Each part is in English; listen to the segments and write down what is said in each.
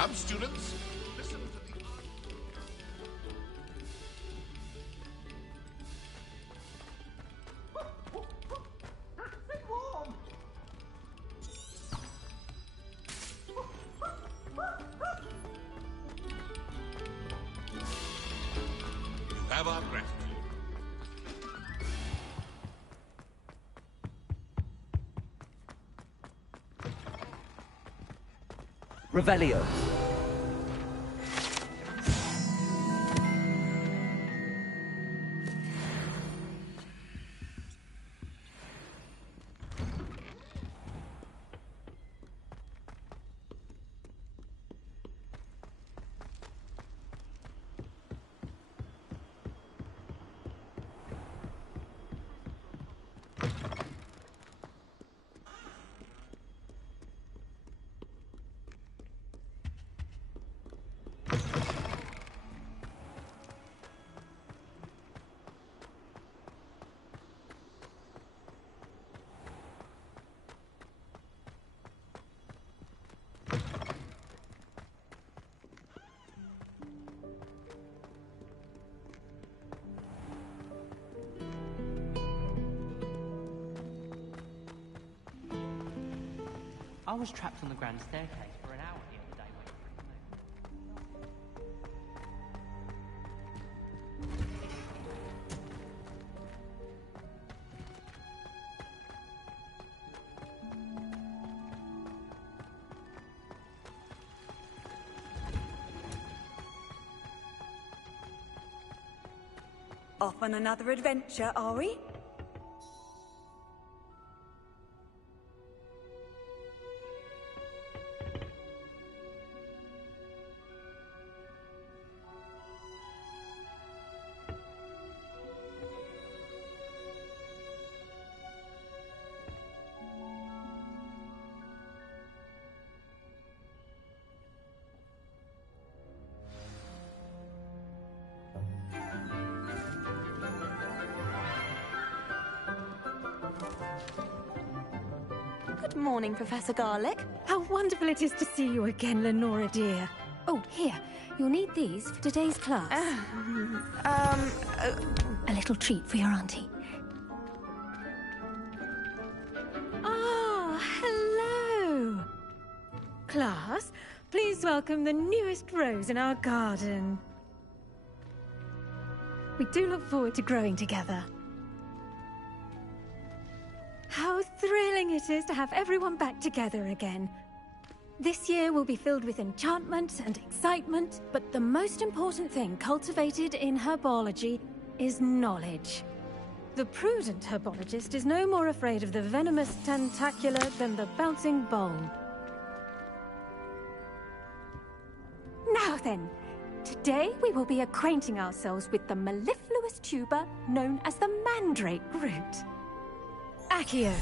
Come, students. Listen to the... Stay warm. You have our gratitude. Revelio. I was trapped on the grand staircase for an hour the other day waiting for it to move. Off on another adventure, are we? Good morning, Professor Garlick. How wonderful it is to see you again, Lenora dear. Oh, here. You'll need these for today's class. A little treat for your auntie. Ah, hello. Class, please welcome the newest rose in our garden. We do look forward to growing together. How thrilling it is to have everyone back together again. This year will be filled with enchantment and excitement, but the most important thing cultivated in herbology is knowledge. The prudent herbologist is no more afraid of the venomous tentacula than the bouncing bowl. Now then, today we will be acquainting ourselves with the mellifluous tuber known as the mandrake root. Accio.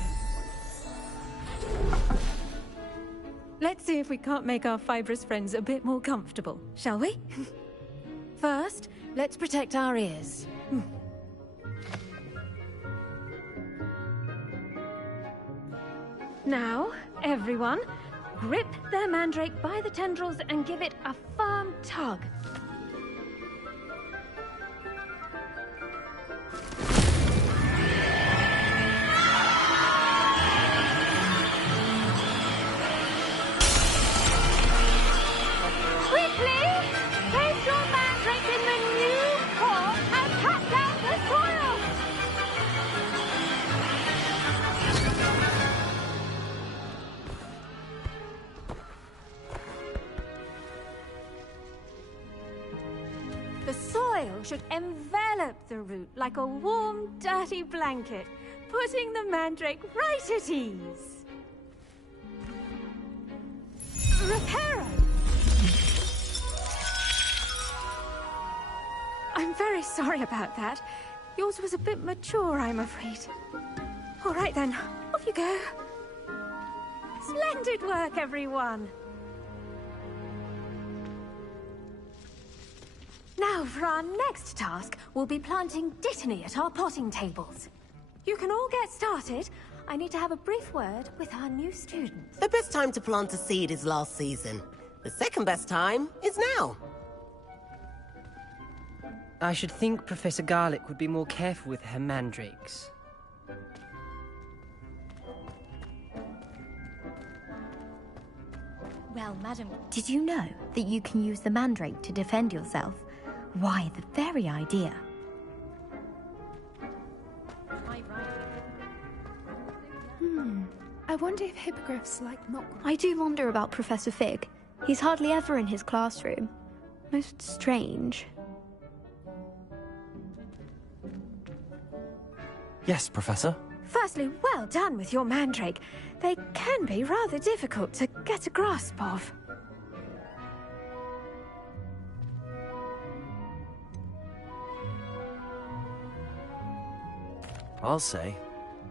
Let's see if we can't make our fibrous friends a bit more comfortable, shall we? First, let's protect our ears. Now, everyone, grip their mandrake by the tendrils and give it a firm tug. Should envelop the root like a warm, dirty blanket, putting the mandrake right at ease. Reparo! I'm very sorry about that. Yours was a bit mature, I'm afraid. All right then, off you go. Splendid work, everyone. Now, for our next task, we'll be planting Dittany at our potting tables. You can all get started. I need to have a brief word with our new students. The best time to plant a seed is last season. The second best time is now. I should think Professor Garlick would be more careful with her mandrakes. Well, madam, did you know that you can use the mandrake to defend yourself? Why, the very idea. I wonder if hippogriffs like knock. I do wonder about Professor Fig. He's hardly ever in his classroom. Most strange. Yes, Professor. Firstly, well done with your mandrake. They can be rather difficult to get a grasp of. I'll say,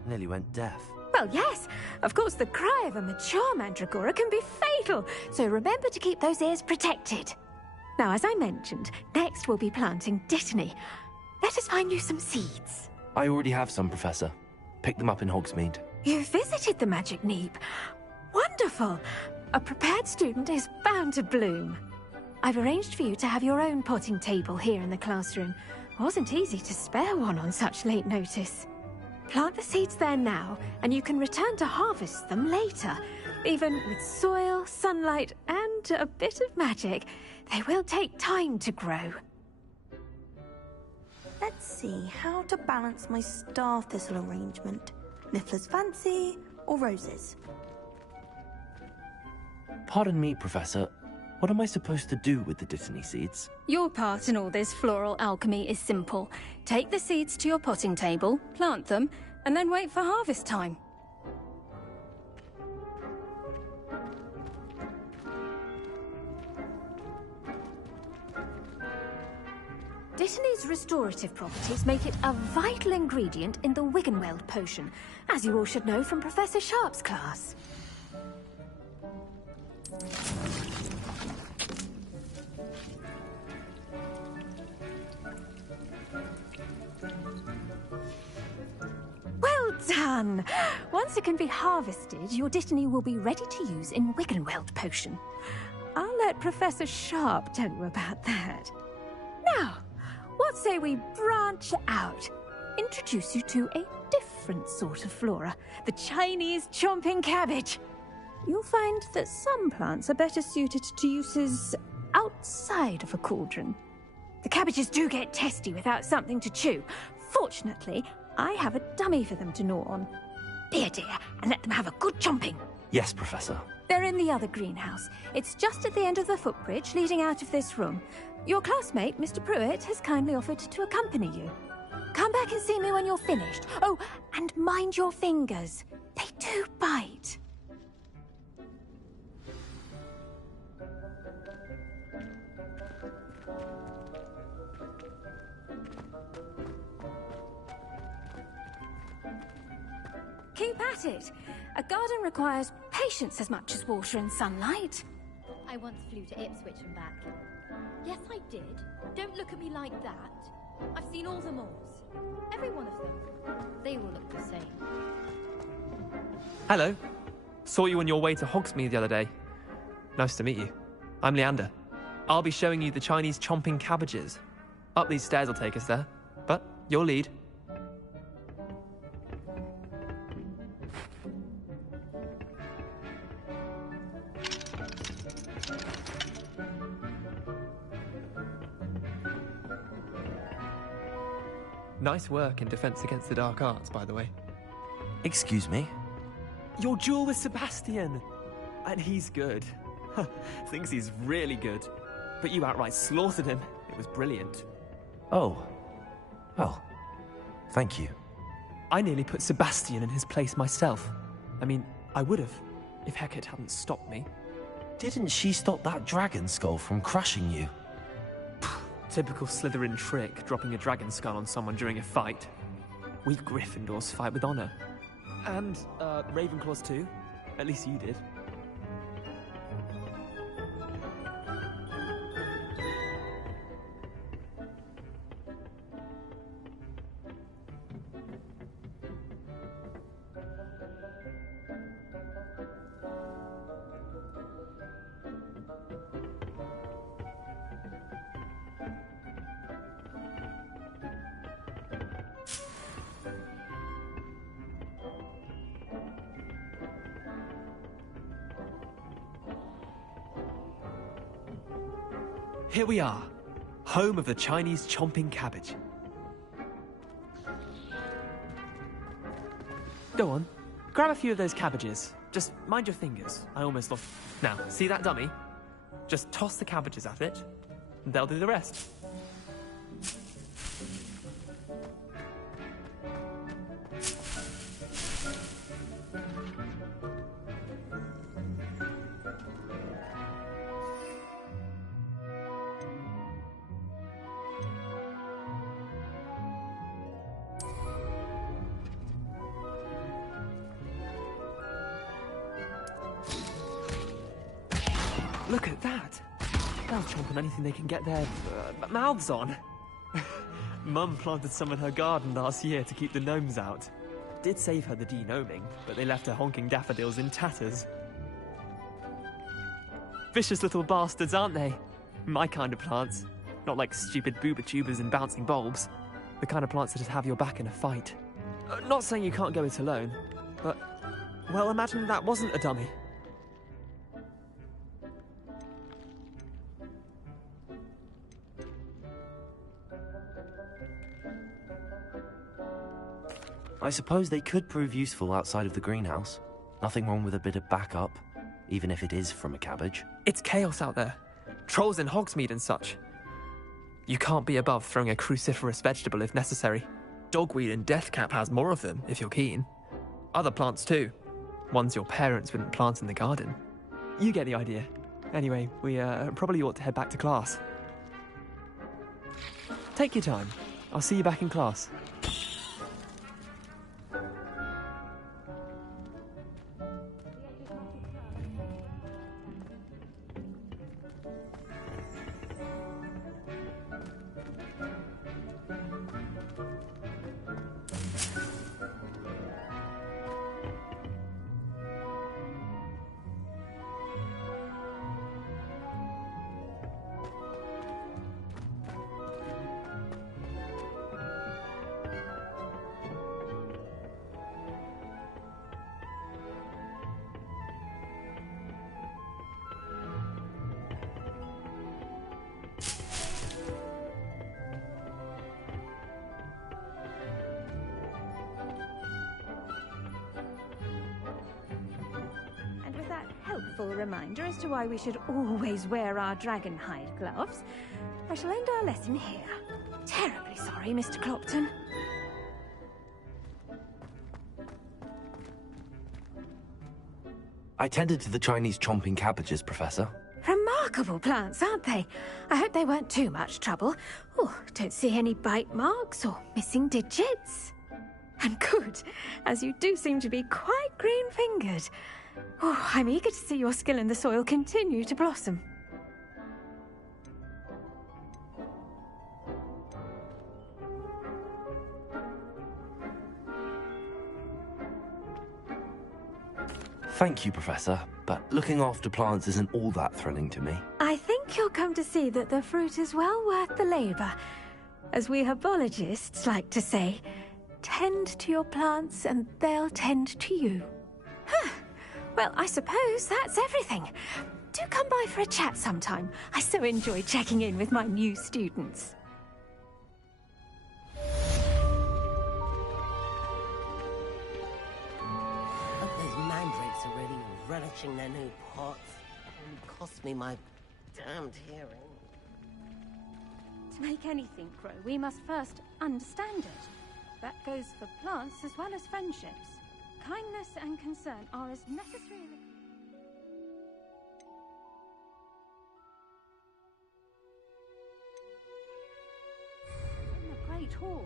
nearly went deaf. Well, yes. Of course, the cry of a mature mandragora can be fatal, so remember to keep those ears protected. Now, as I mentioned, next we'll be planting Dittany. Let us find you some seeds. I already have some, Professor. Picked them up in Hogsmeade. You visited the Magic Neep. Wonderful. A prepared student is bound to bloom. I've arranged for you to have your own potting table here in the classroom. Wasn't easy to spare one on such late notice. Plant the seeds there now, and you can return to harvest them later. Even with soil, sunlight, and a bit of magic, they will take time to grow. Let's see how to balance my star thistle arrangement. Niffler's fancy or roses? Pardon me, Professor. What am I supposed to do with the Dittany seeds? Your part in all this floral alchemy is simple. Take the seeds to your potting table, plant them, and then wait for harvest time. Dittany's restorative properties make it a vital ingredient in the Wiggenweld potion, as you all should know from Professor Sharp's class. Well done! Once it can be harvested, your Dittany will be ready to use in Wiggenweld potion. I'll let Professor Sharp tell you about that. Now, what say we branch out? Introduce you to a different sort of flora, the Chinese chomping cabbage. You'll find that some plants are better suited to uses outside of a cauldron. The cabbages do get testy without something to chew. Fortunately, I have a dummy for them to gnaw on. Be a dear and let them have a good chomping. Yes, Professor. They're in the other greenhouse. It's just at the end of the footbridge leading out of this room. Your classmate, Mr. Pruitt, has kindly offered to accompany you. Come back and see me when you're finished. Oh, and mind your fingers. They do bite. Keep at it. A garden requires patience as much as water and sunlight. I once flew to Ipswich and back. Yes, I did. Don't look at me like that. I've seen all the malls. Every one of them. They all look the same. Hello. Saw you on your way to Hogsmeade the other day. Nice to meet you. I'm Leander. I'll be showing you the Chinese chomping cabbages. Up these stairs will take us there. But you'll lead. Nice work in Defense Against the Dark Arts, by the way. Excuse me? Your duel with Sebastian! And he's good. Thinks he's really good. But you outright slaughtered him. It was brilliant. Oh. Well, thank you. I nearly put Sebastian in his place myself. I mean, I would have, if Hecate hadn't stopped me. Didn't she stop that dragon skull from crushing you? Typical Slytherin trick, dropping a dragon skull on someone during a fight. We Gryffindors fight with honor. And, Ravenclaws too. At least you did. Here we are, home of the Chinese chomping cabbage. Go on, grab a few of those cabbages. Just mind your fingers. I almost lost. Now, see that dummy? Just toss the cabbages at it, and they'll do the rest. Look at that! They'll chomp on anything they can get their mouths on. Mum planted some in her garden last year to keep the gnomes out. Did save her the de-gnoming, but they left her honking daffodils in tatters. Vicious little bastards, aren't they? My kind of plants. Not like stupid booba tubers and bouncing bulbs. The kind of plants that just have your back in a fight. Not saying you can't go it alone, but... well, imagine that wasn't a dummy. I suppose they could prove useful outside of the greenhouse. Nothing wrong with a bit of backup, even if it is from a cabbage. It's chaos out there. Trolls in Hogsmeade and such. You can't be above throwing a cruciferous vegetable if necessary. Dogweed and deathcap has more of them, if you're keen. Other plants too. Ones your parents wouldn't plant in the garden. You get the idea. Anyway, we probably ought to head back to class. Take your time. I'll see you back in class. Reminder as to why we should always wear our dragonhide gloves, I shall end our lesson here. Terribly sorry, Mr. Clopton. I tended to the Chinese chomping cabbages, Professor. Remarkable plants, aren't they? I hope they weren't too much trouble. Oh, don't see any bite marks or missing digits. And good, as you do seem to be quite green-fingered. Oh, I'm eager to see your skill in the soil continue to blossom. Thank you, Professor, but looking after plants isn't all that thrilling to me. I think you'll come to see that the fruit is well worth the labour. As we herbologists like to say, tend to your plants and they'll tend to you. Huh. Well, I suppose that's everything. Do come by for a chat sometime. I so enjoy checking in with my new students. Hope those mandrakes are really relishing their new pots. Only cost me my damned hearing. To make anything grow, we must first understand it. That goes for plants as well as friendships. Kindness and concern are as necessary in the Great Hall.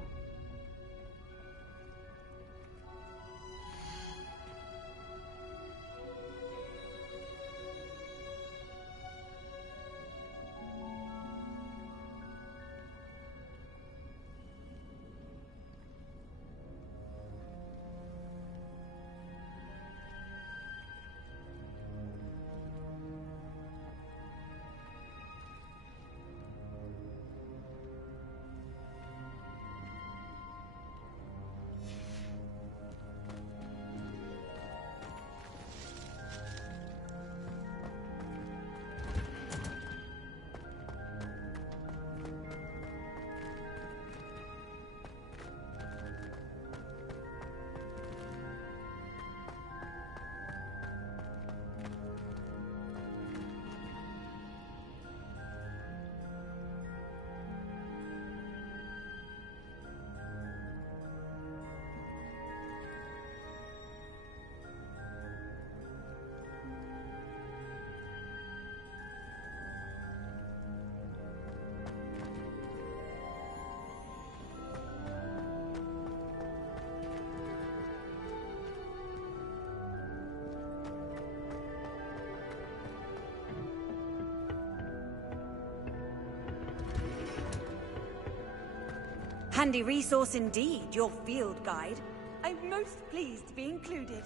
handy resource indeed, your field guide. I'm most pleased to be included.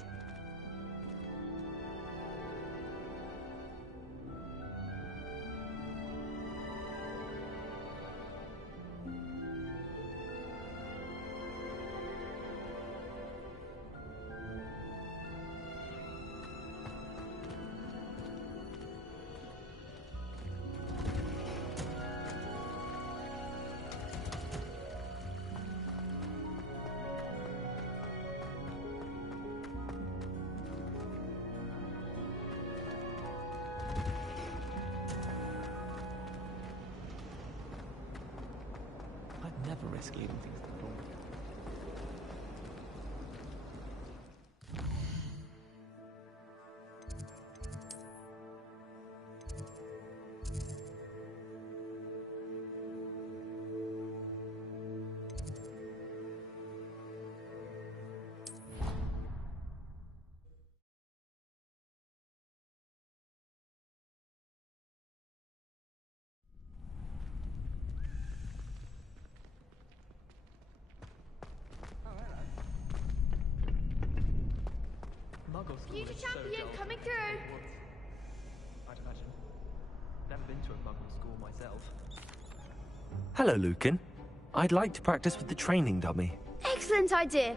Never risk leaving things to the floor. Future champion coming through! I'd imagine. Never been to a Muggle school myself. Hello, Lucan. I'd like to practice with the training dummy. Excellent idea.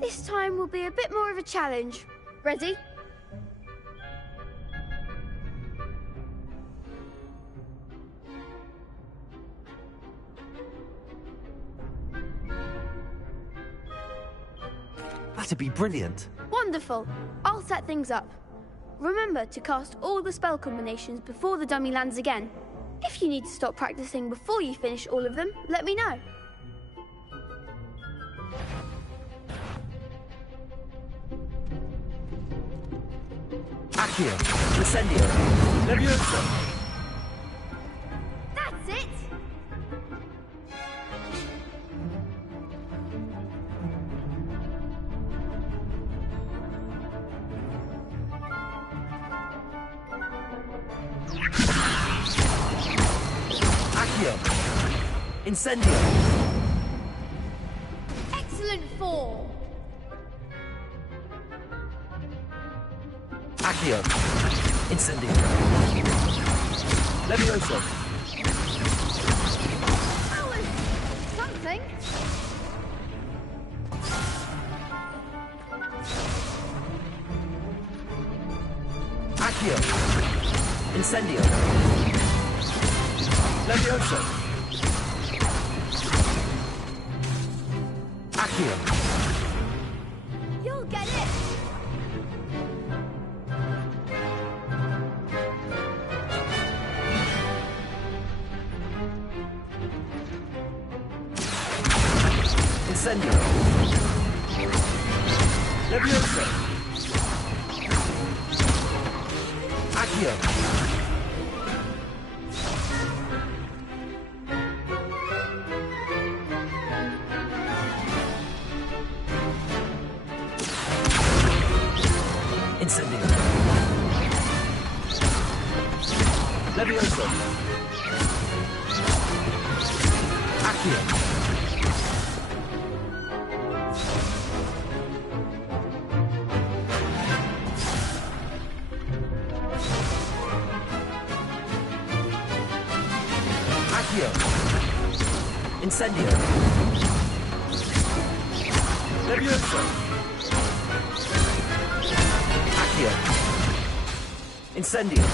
This time will be a bit more of a challenge. Ready? That'd be brilliant. Wonderful. I'll set things up. Remember to cast all the spell combinations before the dummy lands again. If you need to stop practicing before you finish all of them, let me know. Accio, Incendio, Leviosa. That's it! Accio, Incendio. Excellent form! Accio, Incendio. Leviosa. That was something. Accio, Incendio. Leviosa. Accio. You'll get it! Incendio. Leviosa. Accio. Incendio. Leviosa. Accio. Accio. Incendio. Leviosa. Accio. Incendio.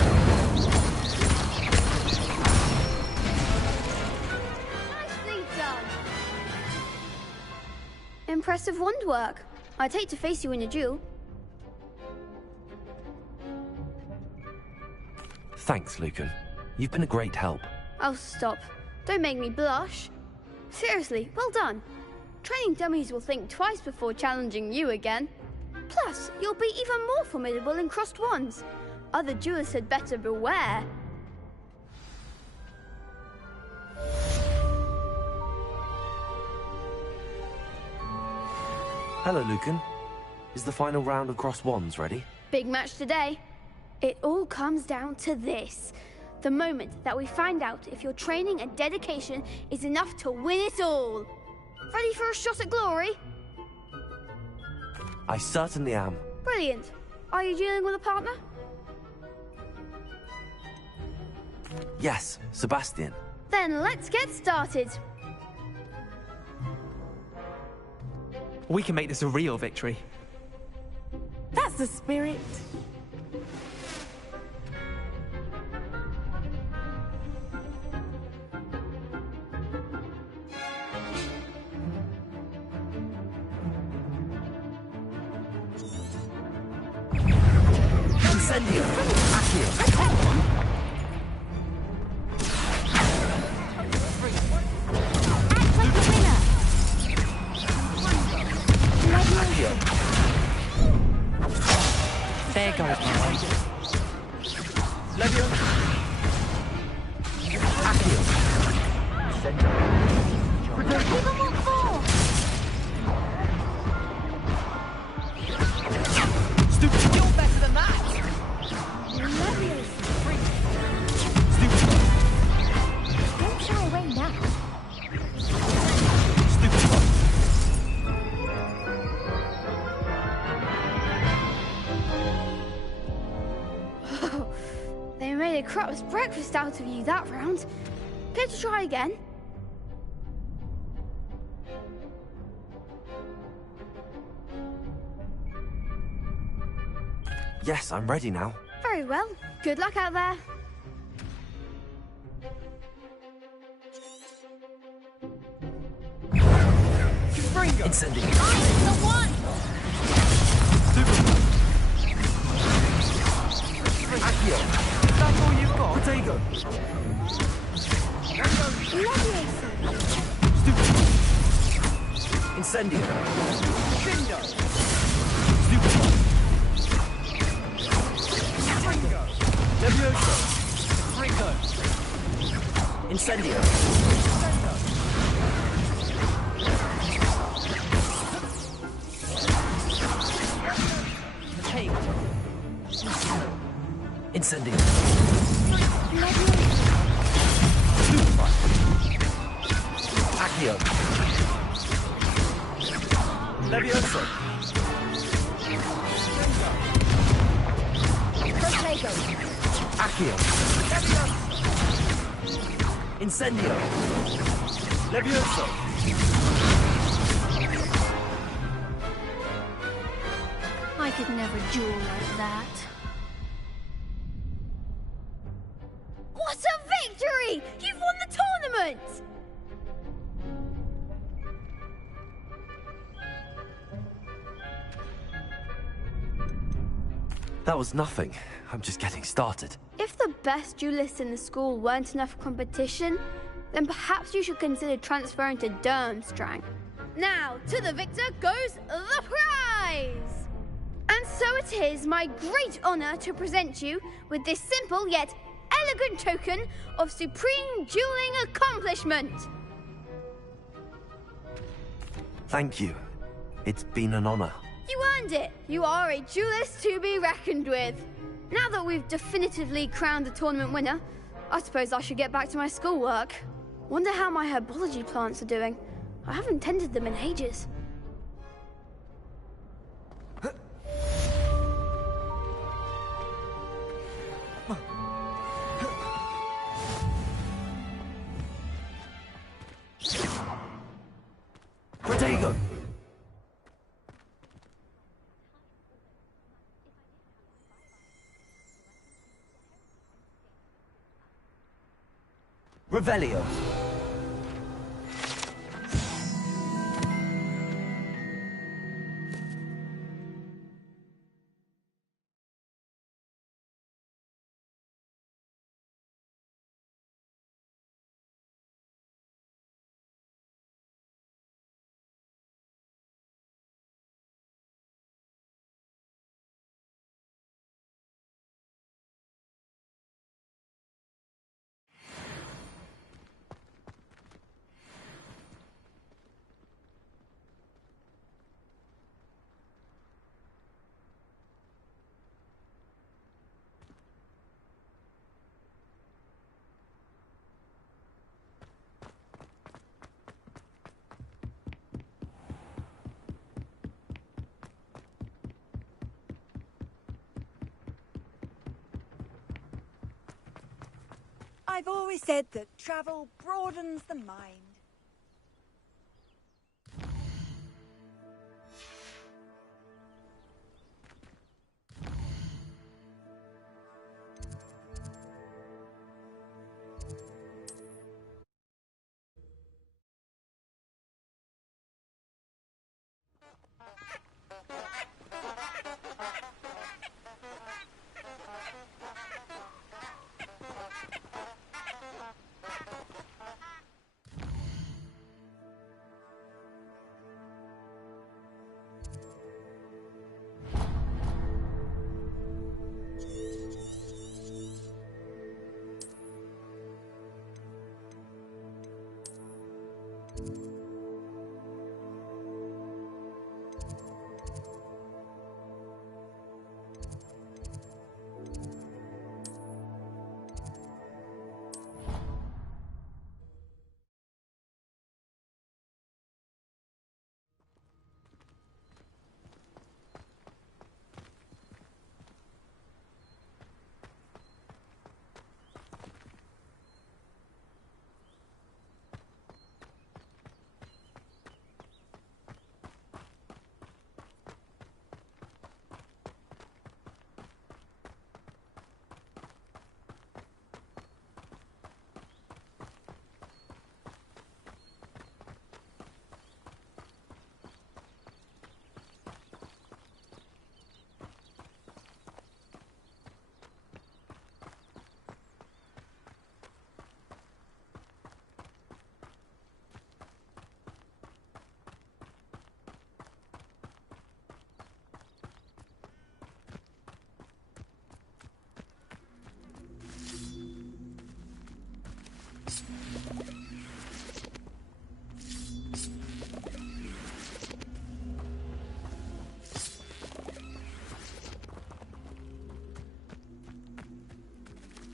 Nicely done! Impressive wand work. I'd hate to face you in a duel. Thanks, Lucan. You've been a great help. Oh, stop. Don't make me blush. Seriously, well done. Training dummies will think twice before challenging you again. Plus, you'll be even more formidable in crossed wands. Other duelists had better beware. Hello, Lucan. Is the final round of crossed wands ready? Big match today. It all comes down to this. The moment that we find out if your training and dedication is enough to win it all. Ready for a shot at glory? I certainly am. Brilliant. Are you dealing with a partner? Yes, Sebastian. Then let's get started. We can make this a real victory. That's the spirit. Incendio! Accio! There goes my way. Levio! Accio! Even more four! Stupid! You're better than that! Don't shy away now. They made a crap's breakfast out of you that round. Care to try again? Yes, I'm ready now. Very well. Good luck out there. Incendio! I'm the one! Accio! That's all you've got? Protego! Incendio! Bingo! Stupid! Levioso! Ringo! Incendio! Take! Incendio! Super! Accio! Levioso! Protego. Accio! Incendio! Levioso! I could never duel like that. What a victory! You've won the tournament! That was nothing. I'm just getting started. If the best duelists in the school weren't enough for competition, then perhaps you should consider transferring to Durmstrang. Now, to the victor goes the prize! And so it is my great honor to present you with this simple yet elegant token of supreme dueling accomplishment. Thank you. It's been an honor. You earned it. You are a duelist to be reckoned with. Now that we've definitively crowned the tournament winner, I suppose I should get back to my schoolwork. Wonder how my herbology plants are doing. I haven't tended them in ages. Protego! Revelio! I've always said that travel broadens the mind.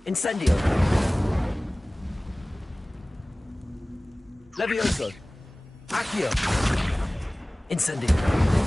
Incendio! Levioso! Accio! Incendio!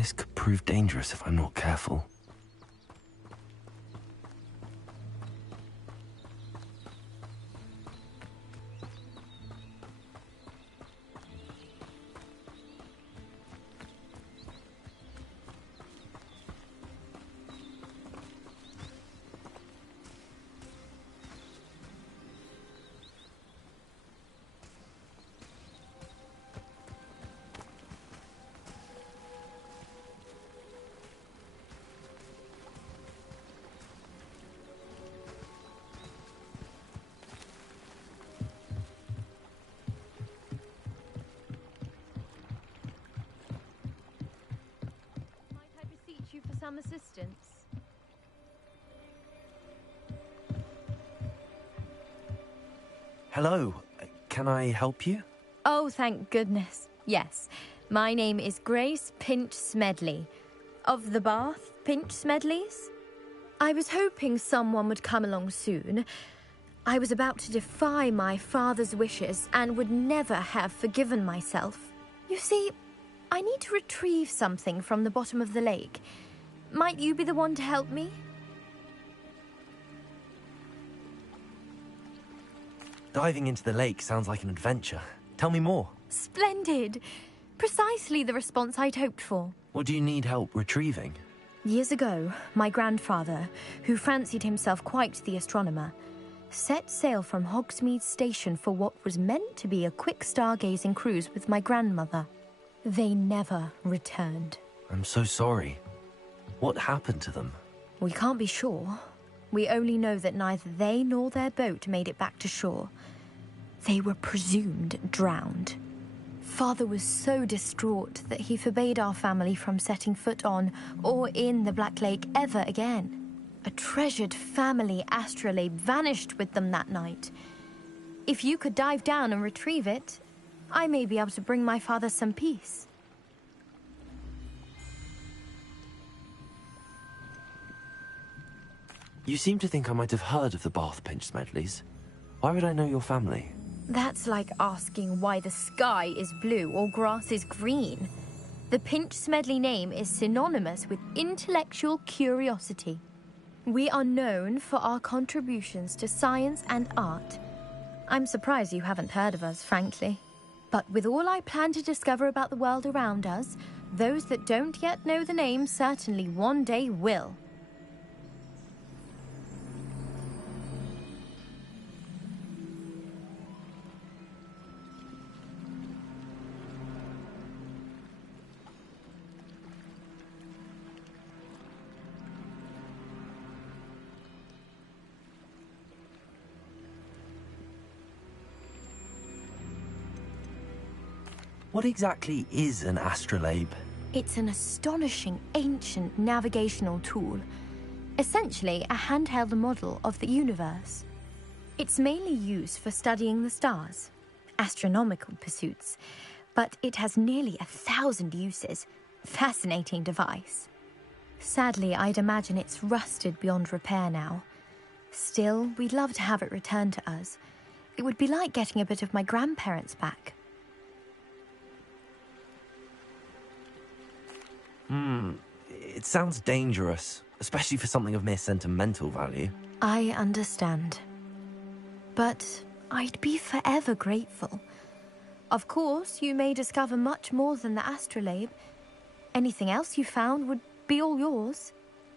This could prove dangerous if I'm not careful. some assistance? Hello. Can I help you? Oh, thank goodness. Yes. My name is Grace Pinch Smedley. Of the Bath Pinch Smedleys? I was hoping someone would come along soon. I was about to defy my father's wishes and would never have forgiven myself. You see, I need to retrieve something from the bottom of the lake. Might you be the one to help me? Diving into the lake sounds like an adventure. Tell me more. Splendid! Precisely the response I'd hoped for. What do you need help retrieving? Years ago, my grandfather, who fancied himself quite the astronomer, set sail from Hogsmeade Station for what was meant to be a quick stargazing cruise with my grandmother. They never returned. I'm so sorry. What happened to them? We can't be sure. We only know that neither they nor their boat made it back to shore. They were presumed drowned. Father was so distraught that he forbade our family from setting foot on or in the Black Lake ever again. A treasured family astrolabe vanished with them that night. If you could dive down and retrieve it, I may be able to bring my father some peace. You seem to think I might have heard of the Bath Pinch Smedleys. Why would I know your family? That's like asking why the sky is blue or grass is green. The Pinch Smedley name is synonymous with intellectual curiosity. We are known for our contributions to science and art. I'm surprised you haven't heard of us, frankly. But with all I plan to discover about the world around us, those that don't yet know the name certainly one day will. What exactly is an astrolabe? It's an astonishing ancient navigational tool. Essentially a handheld model of the universe. It's mainly used for studying the stars, astronomical pursuits, but it has nearly 1,000 uses. Fascinating device. Sadly, I'd imagine it's rusted beyond repair now. Still, we'd love to have it returned to us. It would be like getting a bit of my grandparents back. It sounds dangerous, especially for something of mere sentimental value. I understand. But I'd be forever grateful. Of course, you may discover much more than the astrolabe. Anything else you found would be all yours.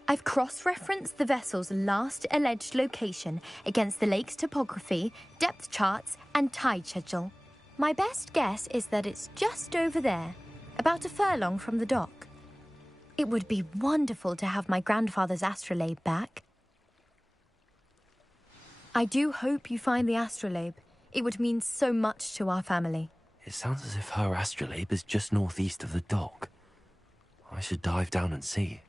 I've cross-referenced the vessel's last alleged location against the lake's topography, depth charts, and tide schedule. My best guess is that it's just over there, about a furlong from the dock. It would be wonderful to have my grandfather's astrolabe back. I do hope you find the astrolabe. It would mean so much to our family. It sounds as if her astrolabe is just northeast of the dock. I should dive down and see.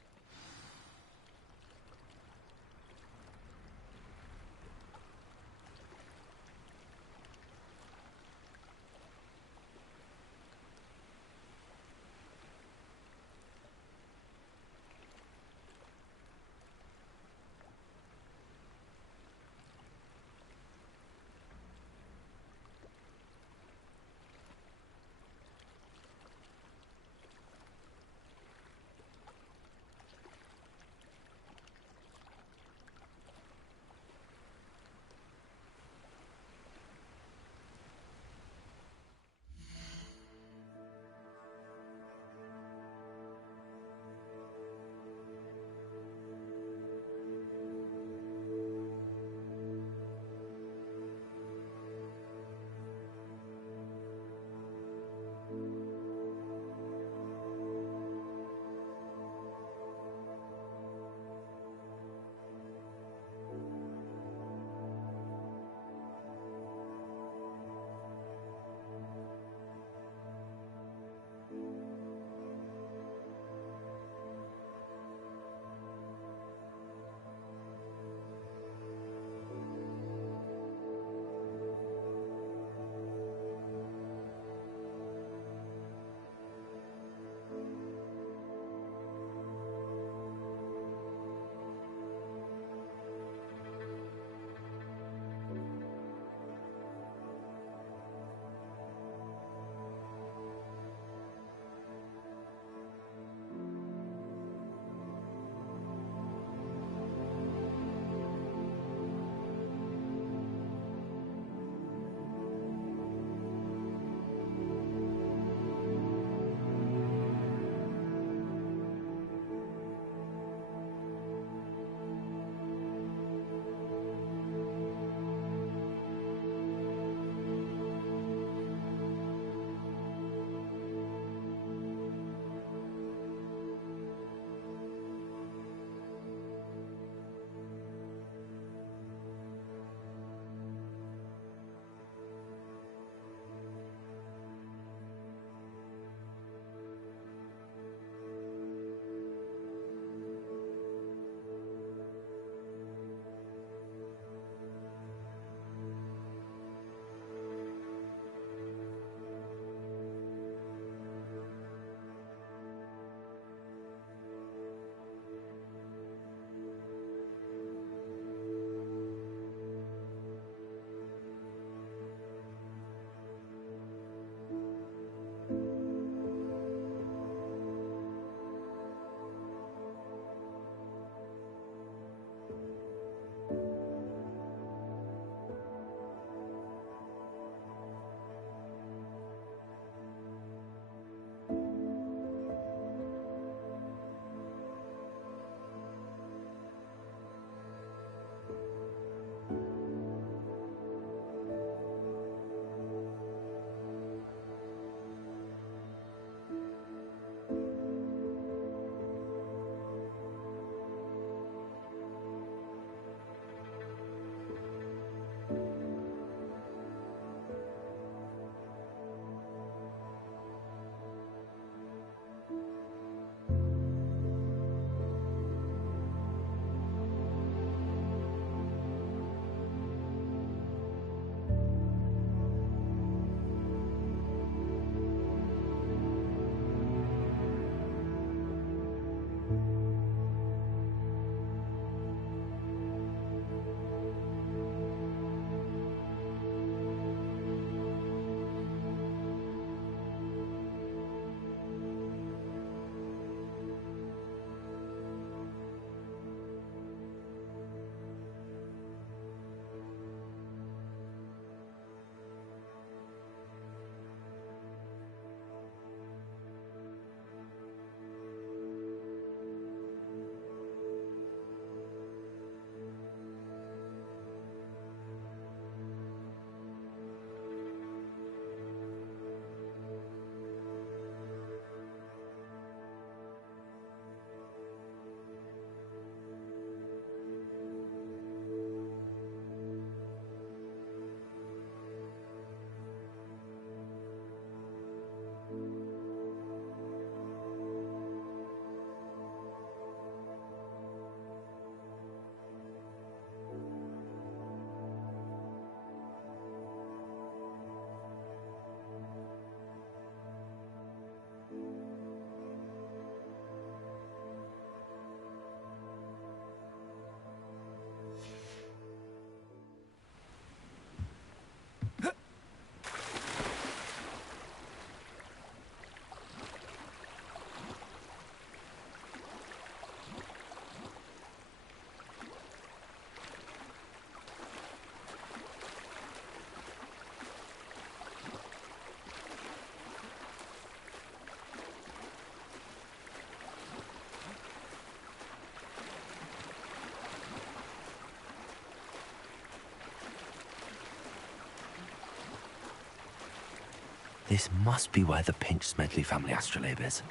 This must be where the Pinch Smedley family astrolabe is.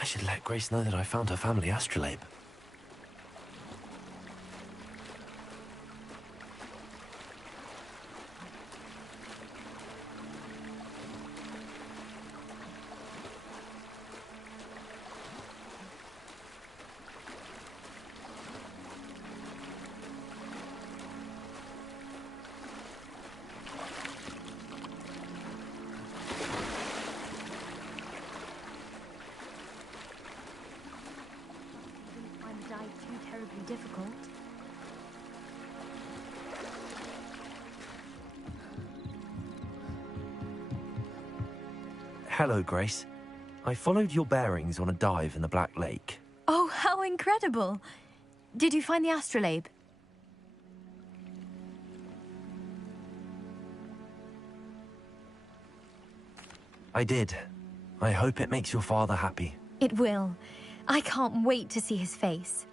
I should let Grace know that I found her family astrolabe. Difficult. Hello, Grace. I followed your bearings on a dive in the Black Lake. Oh, how incredible! Did you find the astrolabe? I did. I hope it makes your father happy. It will. I can't wait to see his face.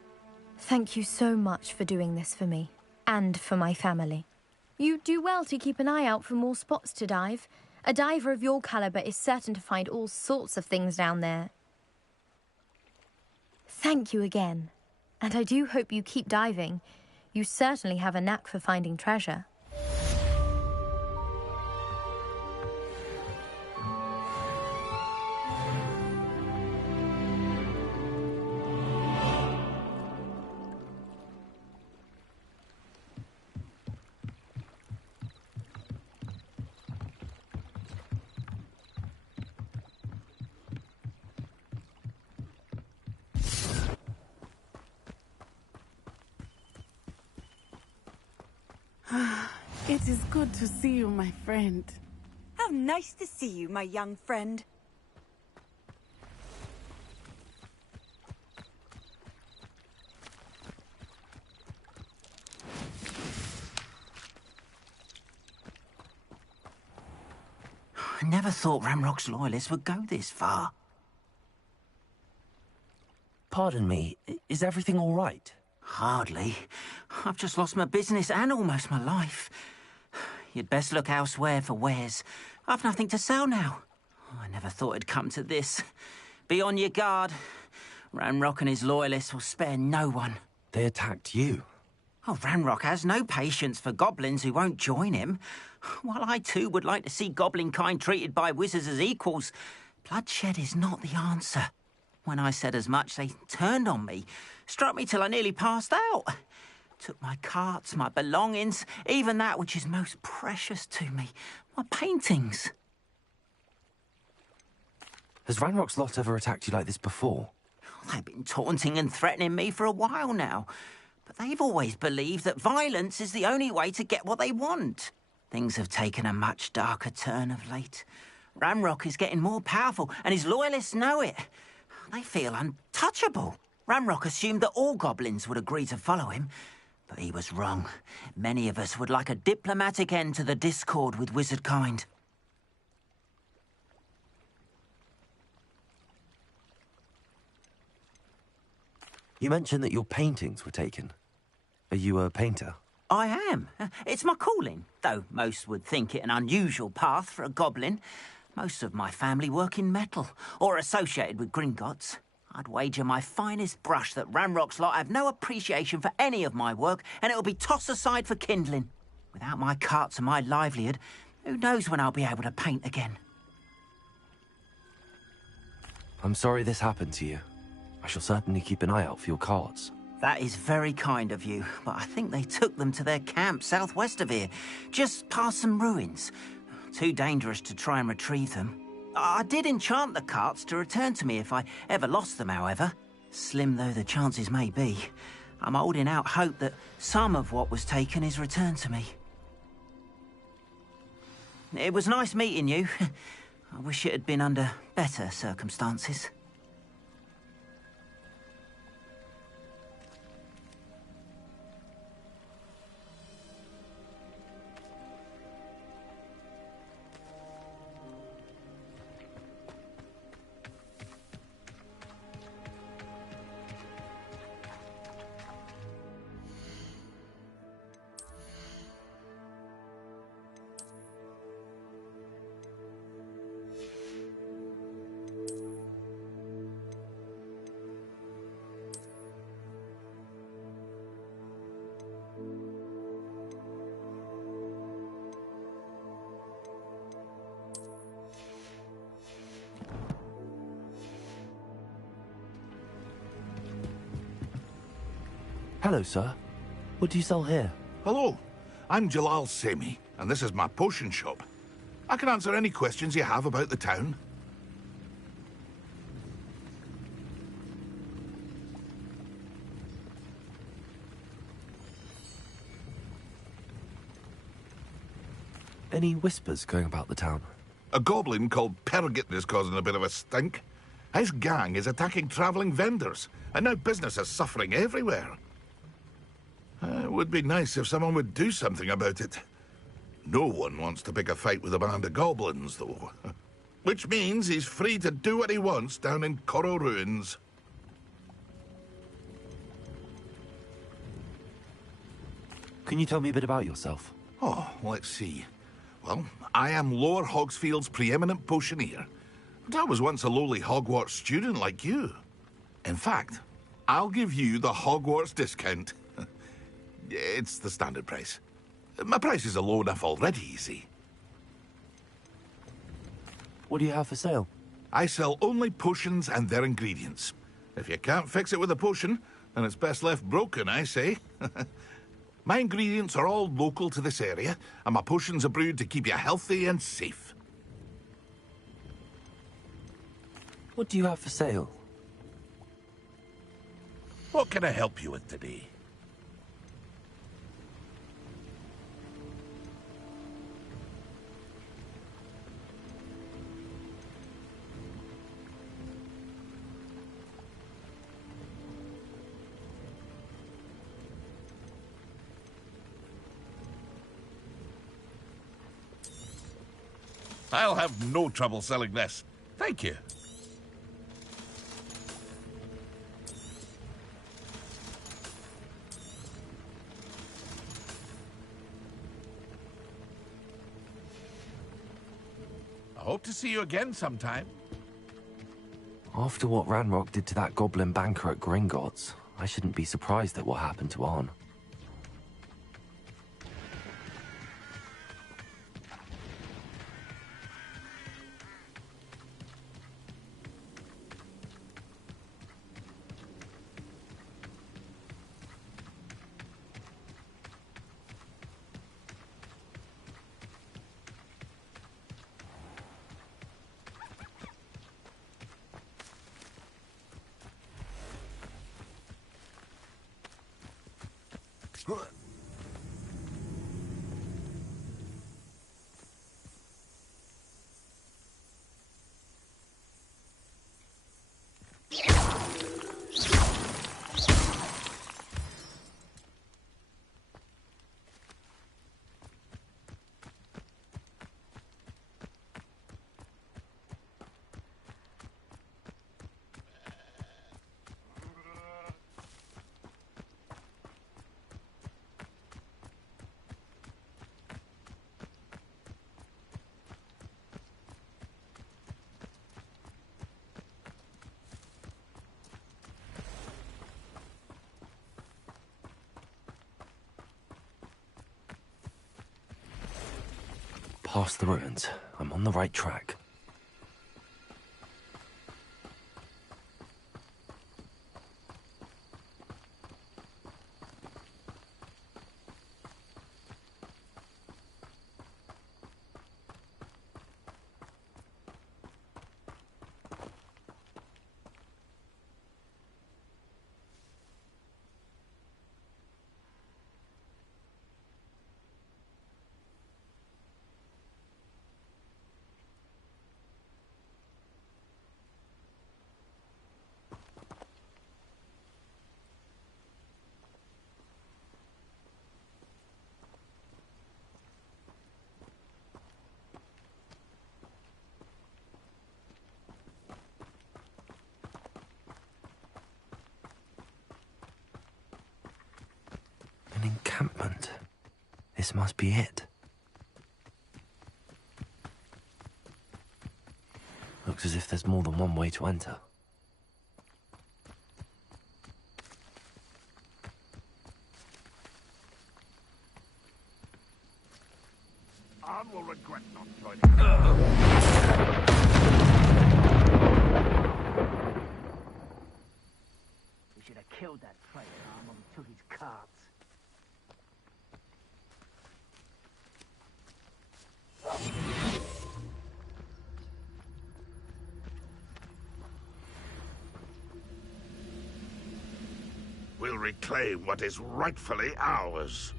Thank you so much for doing this for me, and for my family. You do well to keep an eye out for more spots to dive. A diver of your caliber is certain to find all sorts of things down there. Thank you again. And I do hope you keep diving. You certainly have a knack for finding treasure. It is good to see you, my friend. How nice to see you, my young friend. I never thought Ramrock's loyalists would go this far. Pardon me, is everything all right? Hardly. I've just lost my business and almost my life. You'd best look elsewhere for wares. I've nothing to sell now. I never thought it'd come to this. Be on your guard. Ramrock and his loyalists will spare no one. They attacked you? Oh, Ramrock has no patience for goblins who won't join him. While I too would like to see goblin kind treated by wizards as equals, bloodshed is not the answer. When I said as much, they turned on me, struck me till I nearly passed out. Took my carts, my belongings, even that which is most precious to me, my paintings. Has Ranrock's lot ever attacked you like this before? They've been taunting and threatening me for a while now, but they've always believed that violence is the only way to get what they want. Things have taken a much darker turn of late. Ramrock is getting more powerful, and his loyalists know it. They feel untouchable. Ramrock assumed that all goblins would agree to follow him, but he was wrong. Many of us would like a diplomatic end to the discord with wizard kind. You mentioned that your paintings were taken. Are you a painter? I am. It's my calling, though most would think it an unusual path for a goblin. Most of my family work in metal, or associated with Gringotts. I'd wager my finest brush that Ramrock's lot have no appreciation for any of my work, and it'll be tossed aside for kindling. Without my carts and my livelihood, who knows when I'll be able to paint again. I'm sorry this happened to you. I shall certainly keep an eye out for your carts. That is very kind of you, but I think they took them to their camp southwest of here, just past some ruins. Too dangerous to try and retrieve them. I did enchant the carts to return to me if I ever lost them, however. Slim though the chances may be, I'm holding out hope that some of what was taken is returned to me. It was nice meeting you. I wish it had been under better circumstances. Hello, sir. What do you sell here? Hello, I'm Jalal Semi, and this is my potion shop. I can answer any questions you have about the town. Any whispers going about the town? A goblin called Pergit is causing a bit of a stink. His gang is attacking travelling vendors, and now business is suffering everywhere. It would be nice if someone would do something about it. No one wants to pick a fight with a band of goblins, though. Which means he's free to do what he wants down in Coral Ruins. Can you tell me a bit about yourself? Oh, let's see. Well, I am Lower Hogsfield's preeminent potioneer. But I was once a lowly Hogwarts student like you. In fact, I'll give you the Hogwarts discount. It's the standard price. My prices are low enough already, you see. What do you have for sale? I sell only potions and their ingredients. If you can't fix it with a potion, then it's best left broken, I say. My ingredients are all local to this area, and my potions are brewed to keep you healthy and safe. What do you have for sale? What can I help you with today? I'll have no trouble selling this. Thank you. I hope to see you again sometime. After what Ranrock did to that goblin banker at Gringotts, I shouldn't be surprised at what happened to Arn. Past the ruins. I'm on the right track. encampment. This must be it. Looks as if there's more than one way to enter. Anne will regret not joining. We should have killed that traitor arm when we took his cards. We'll reclaim what is rightfully ours.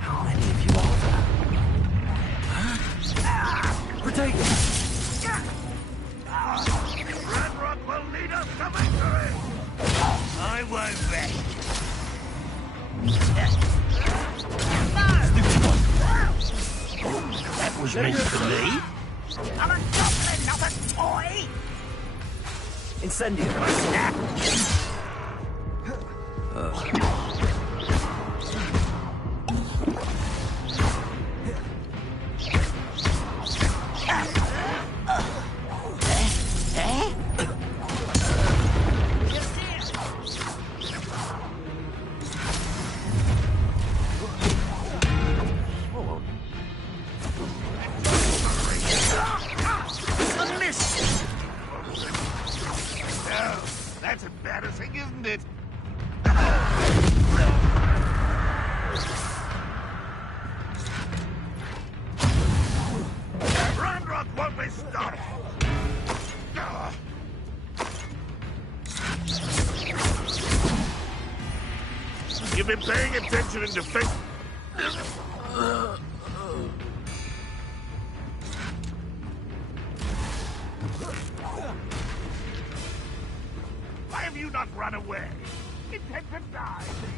How many of you are there? Protect him! Ranrock will lead us to victory! I won't rest. That was meant for me. I'm a goblin, not a toy! Incendio! That's embarrassing, isn't it? Ranrock won't be stopped! You've been paying attention in defense. Why have you not run away? Intend to die, do you?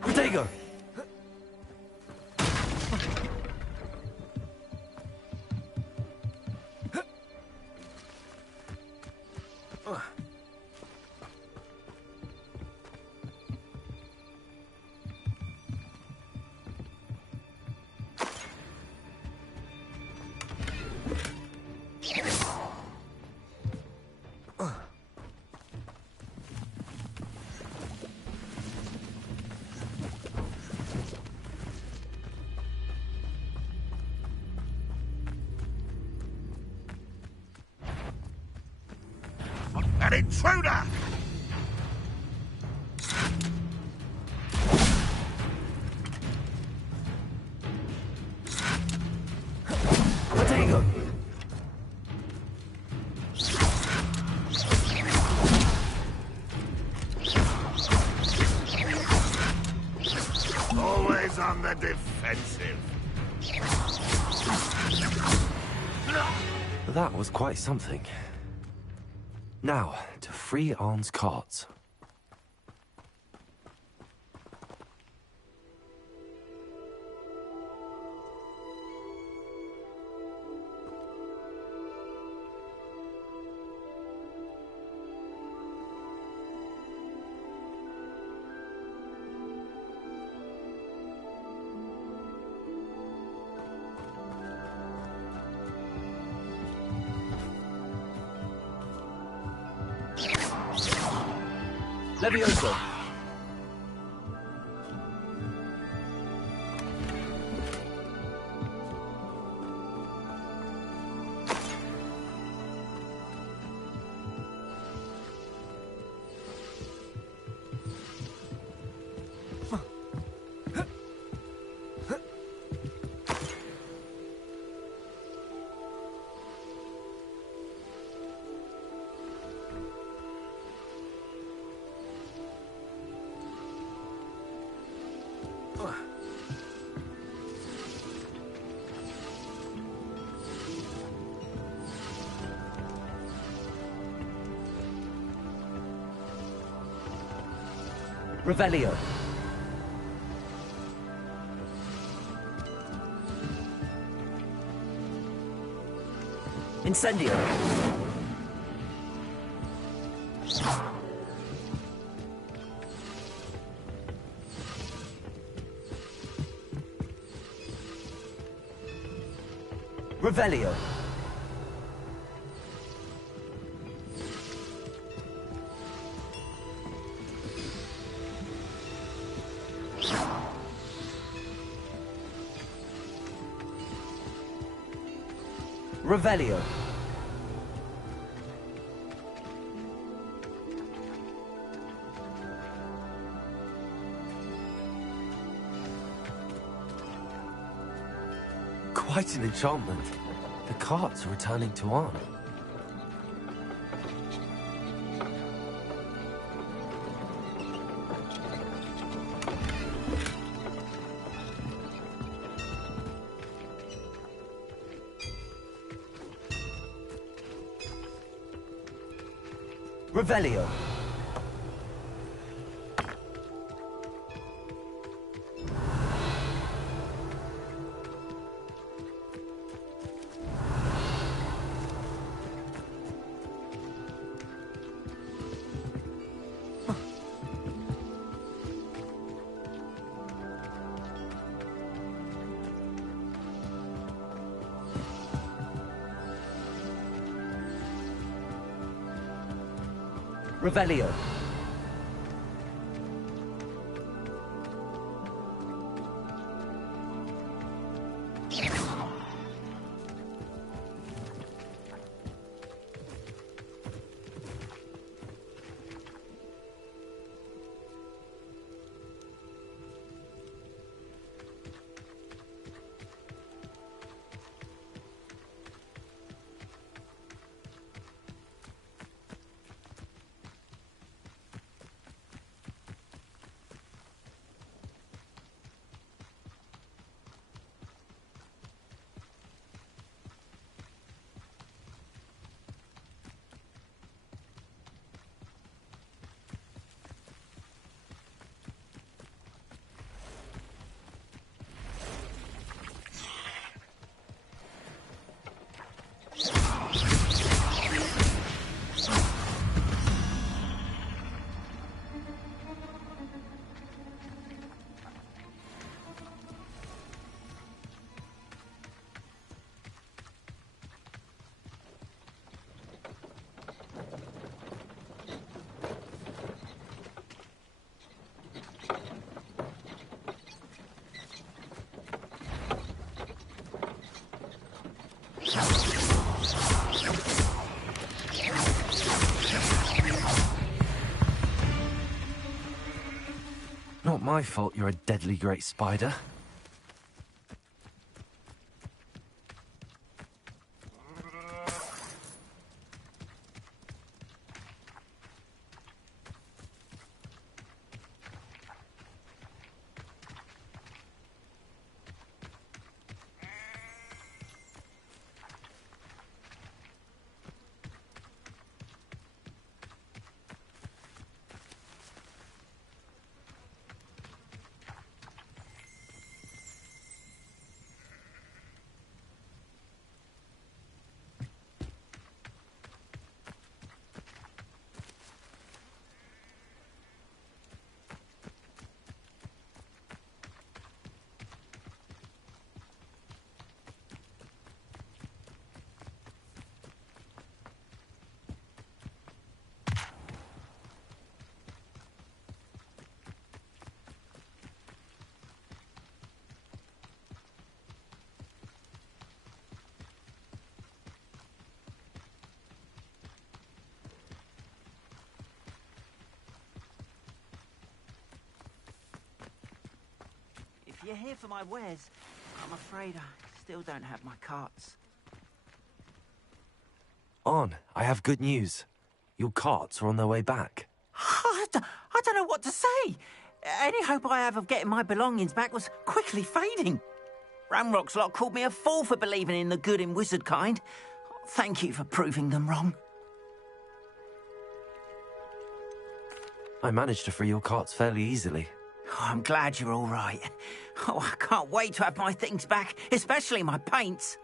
Protego! An intruder! Protego! Always on the defensive. That was quite something. Now, to free Arne's cards. Levioso! Revelio. Incendio. Revelio. Revelio. Quite an enchantment. The carts are returning to Arn. Revelio. Revelio. Not my fault you're a deadly great spider. If you're here for my wares, I'm afraid I still don't have my carts. On, I have good news. Your carts are on their way back. I don't know what to say. Any hope I have of getting my belongings back was quickly fading. Ramrock's lot called me a fool for believing in the good in wizard kind. Thank you for proving them wrong. I managed to free your carts fairly easily. Oh, I'm glad you're all right. Oh, I can't wait to have my things back, especially my paints.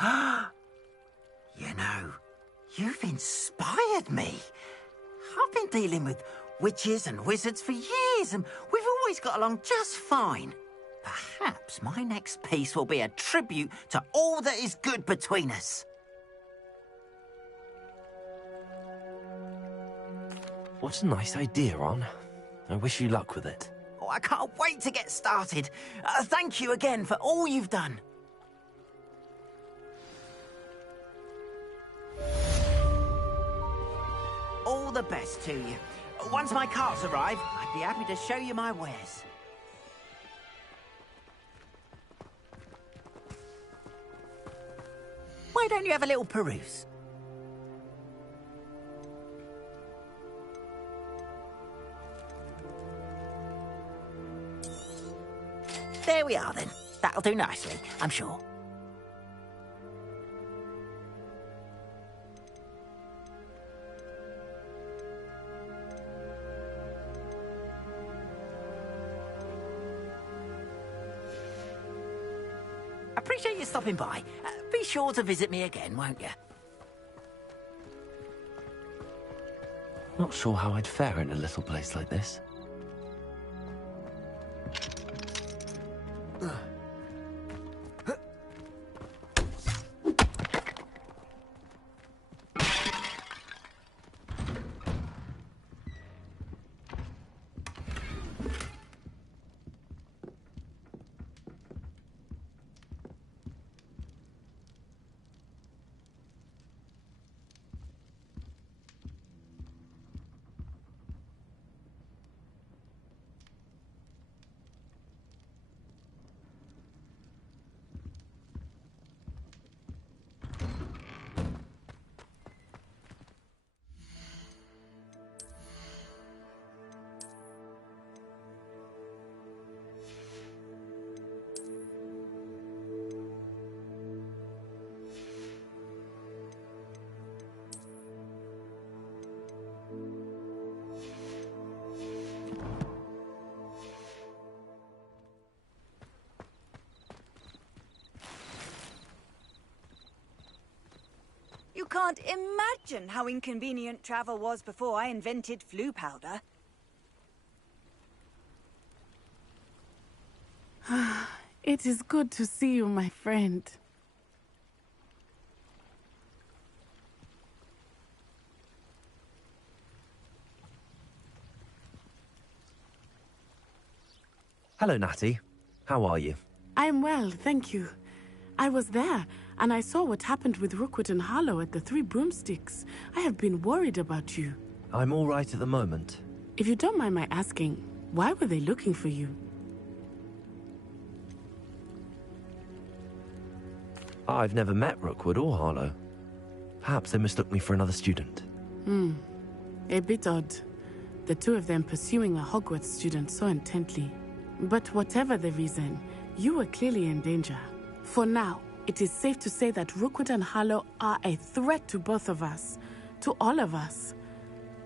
You know, you've inspired me. I've been dealing with witches and wizards for years, and we've always got along just fine. Perhaps my next piece will be a tribute to all that is good between us. What a nice idea, Ron. I wish you luck with it. Oh, I can't wait to get started. Thank you again for all you've done. All the best to you. Once my carts arrive, I'd be happy to show you my wares. Why don't you have a little peruse? There we are, then. That'll do nicely, I'm sure. Appreciate you stopping by. Be sure to visit me again, won't you? Not sure how I'd fare in a little place like this. You can't imagine how inconvenient travel was before I invented flu powder. It is good to see you, my friend. Hello, Natty. How are you? I'm well, thank you. I was there, and I saw what happened with Rookwood and Harlow at the Three Broomsticks. I have been worried about you. I'm all right at the moment. If you don't mind my asking, why were they looking for you? I've never met Rookwood or Harlow. Perhaps they mistook me for another student. A bit odd. The two of them pursuing a Hogwarts student so intently. But whatever the reason, you were clearly in danger. For now, it is safe to say that Rookwood and Harlow are a threat to both of us. To all of us.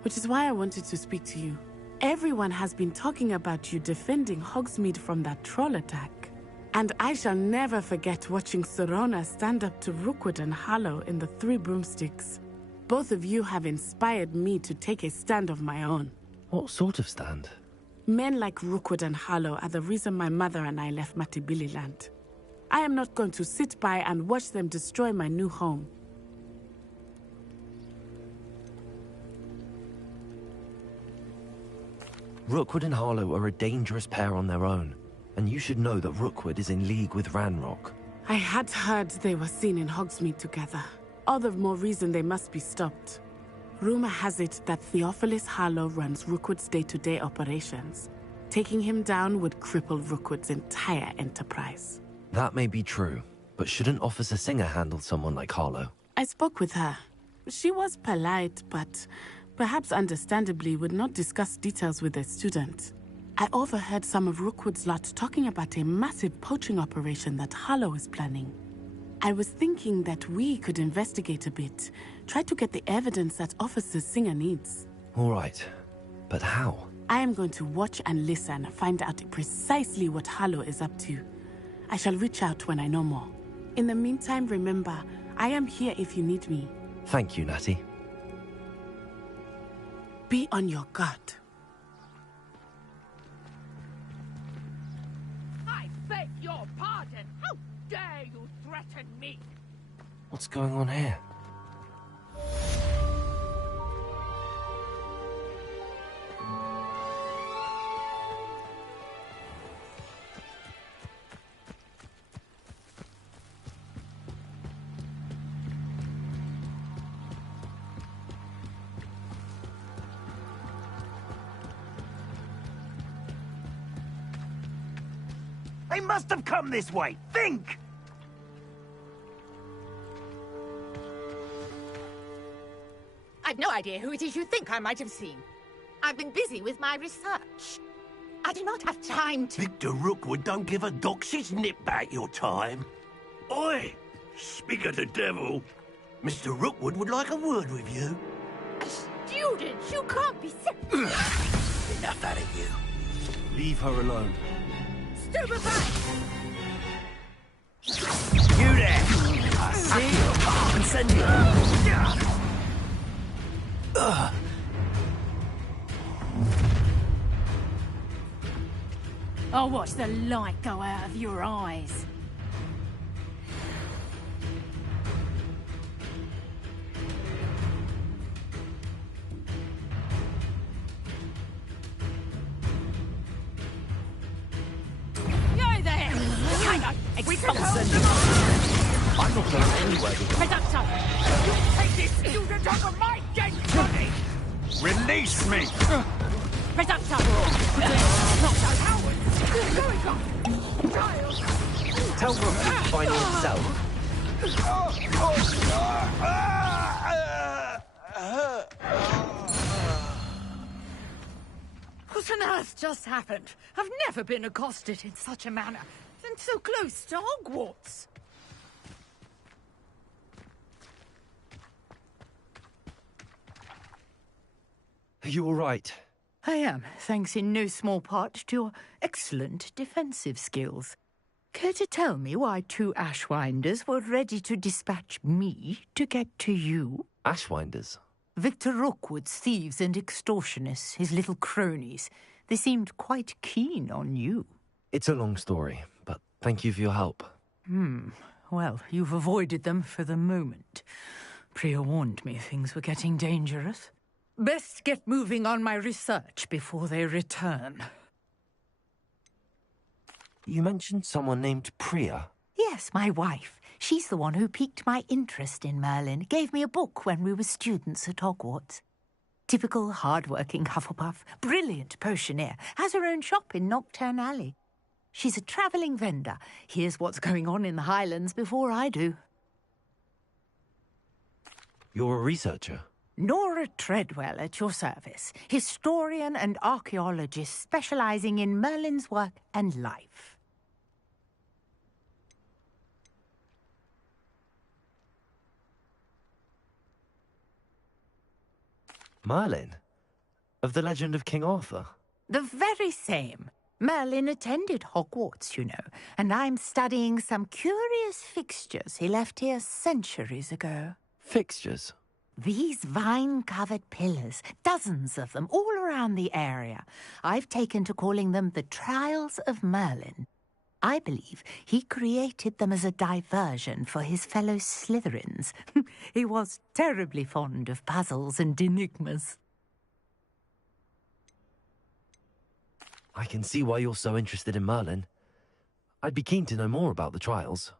Which is why I wanted to speak to you. Everyone has been talking about you defending Hogsmeade from that troll attack. And I shall never forget watching Sorona stand up to Rookwood and Harlow in the Three Broomsticks. Both of you have inspired me to take a stand of my own. What sort of stand? Men like Rookwood and Harlow are the reason my mother and I left Matibili Land. I am not going to sit by and watch them destroy my new home. Rookwood and Harlow are a dangerous pair on their own, and you should know that Rookwood is in league with Ranrock. I had heard they were seen in Hogsmeade together. All the more reason they must be stopped. Rumor has it that Theophilus Harlow runs Rookwood's day-to-day operations. Taking him down would cripple Rookwood's entire enterprise. That may be true, but shouldn't Officer Singer handle someone like Harlow? I spoke with her. She was polite, but perhaps understandably would not discuss details with a student. I overheard some of Rookwood's lot talking about a massive poaching operation that Harlow is planning. I was thinking that we could investigate a bit, try to get the evidence that Officer Singer needs. All right. But how? I am going to watch and listen, find out precisely what Harlow is up to. I shall reach out when I know more. In the meantime, remember, I am here if you need me. Thank you, Natty. Be on your guard. I beg your pardon. How dare you threaten me? What's going on here? They must have come this way. Think! I've no idea who it is you think I might have seen. I've been busy with my research. I do not have time to... Victor Rookwood don't give a doxy's nip back your time. Oi! Speak of the devil. Mr. Rookwood would like a word with you. Students, you can't be sick. Enough out of you. Leave her alone. Stupefy! You there! I see you. And send you. I'll watch the light go out of your eyes. You're there! We can hold them off! I'm not going anywhere. Reductor! You take this student off of my dead body! Release me! Reductor! Not so cowards! You're going on! Child! Tell Rook to find himself. What on earth just happened? I've never been accosted in such a manner, and so close to Hogwarts. Are you all right? I am, thanks in no small part to your excellent defensive skills. Care to tell me why 2 Ashwinders were ready to dispatch me to get to you? Ashwinders? Victor Rookwood's thieves and extortionists, his little cronies. They seemed quite keen on you. It's a long story, but thank you for your help. Well, you've avoided them for the moment. Priya warned me things were getting dangerous. Best get moving on my research before they return. You mentioned someone named Priya. Yes, my wife. She's the one who piqued my interest in Merlin. Gave me a book when we were students at Hogwarts. Typical hard-working Hufflepuff. Brilliant potioneer. Has her own shop in Nocturne Alley. She's a travelling vendor. Hears what's going on in the Highlands before I do. You're a researcher? Nora Treadwell at your service. Historian and archaeologist specialising in Merlin's work and life. Merlin? Of the legend of King Arthur? The very same. Merlin attended Hogwarts, you know, and I'm studying some curious fixtures he left here centuries ago. Fixtures? These vine-covered pillars, dozens of them, all around the area. I've taken to calling them the Trials of Merlin. I believe he created them as a diversion for his fellow Slytherins. He was terribly fond of puzzles and enigmas. I can see why you're so interested in Merlin. I'd be keen to know more about the trials.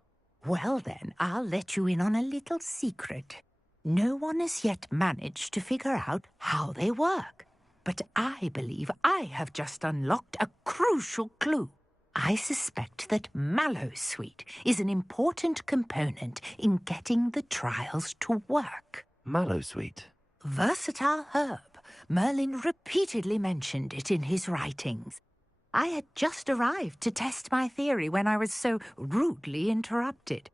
Well then, I'll let you in on a little secret. No one has yet managed to figure out how they work. But I believe I have just unlocked a crucial clue. I suspect that Mallowsweet is an important component in getting the trials to work. Mallowsweet? Versatile herb. Merlin repeatedly mentioned it in his writings. I had just arrived to test my theory when I was so rudely interrupted.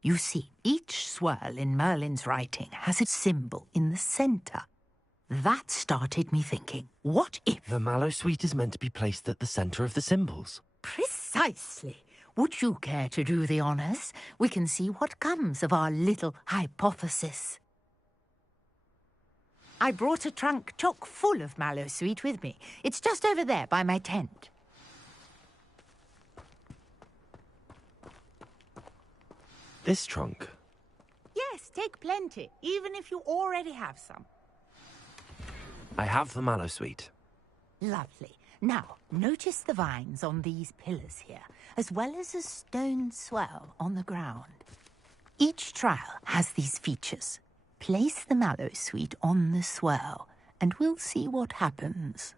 You see, each swirl in Merlin's writing has a symbol in the centre. That started me thinking, what if... The mallow sweet is meant to be placed at the centre of the symbols. Precisely. Would you care to do the honours? We can see what comes of our little hypothesis. I brought a trunk chock full of mallow sweet with me. It's just over there by my tent. This trunk? Yes, take plenty, even if you already have some. I have the mallow sweet. Lovely. Now, notice the vines on these pillars here, as well as a stone swell on the ground. Each trial has these features. Place the mallow sweet on the swell, and we'll see what happens.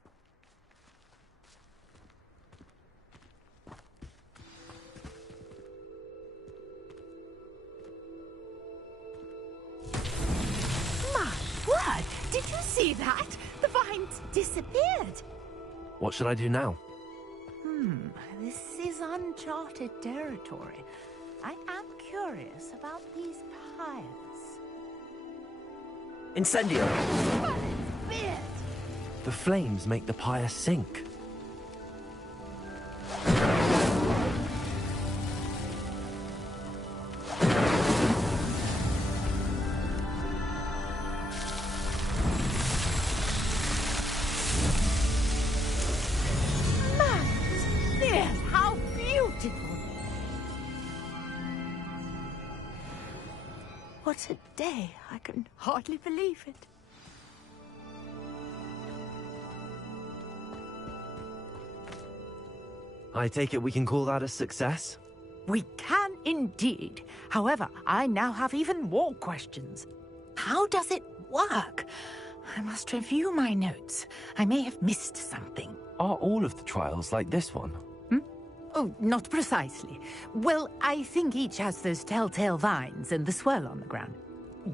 My word! Did you see that? The vines disappeared. What should I do now? This is uncharted territory. I am curious about these pyres. Incendio! Well, it's weird. The flames make the pyre sink. How beautiful! What a day! I can hardly believe it. I take it we can call that a success? We can indeed. However, I now have even more questions. How does it work? I must review my notes. I may have missed something. Are all of the trials like this one? Oh, not precisely. Well, I think each has those telltale vines and the swirl on the ground.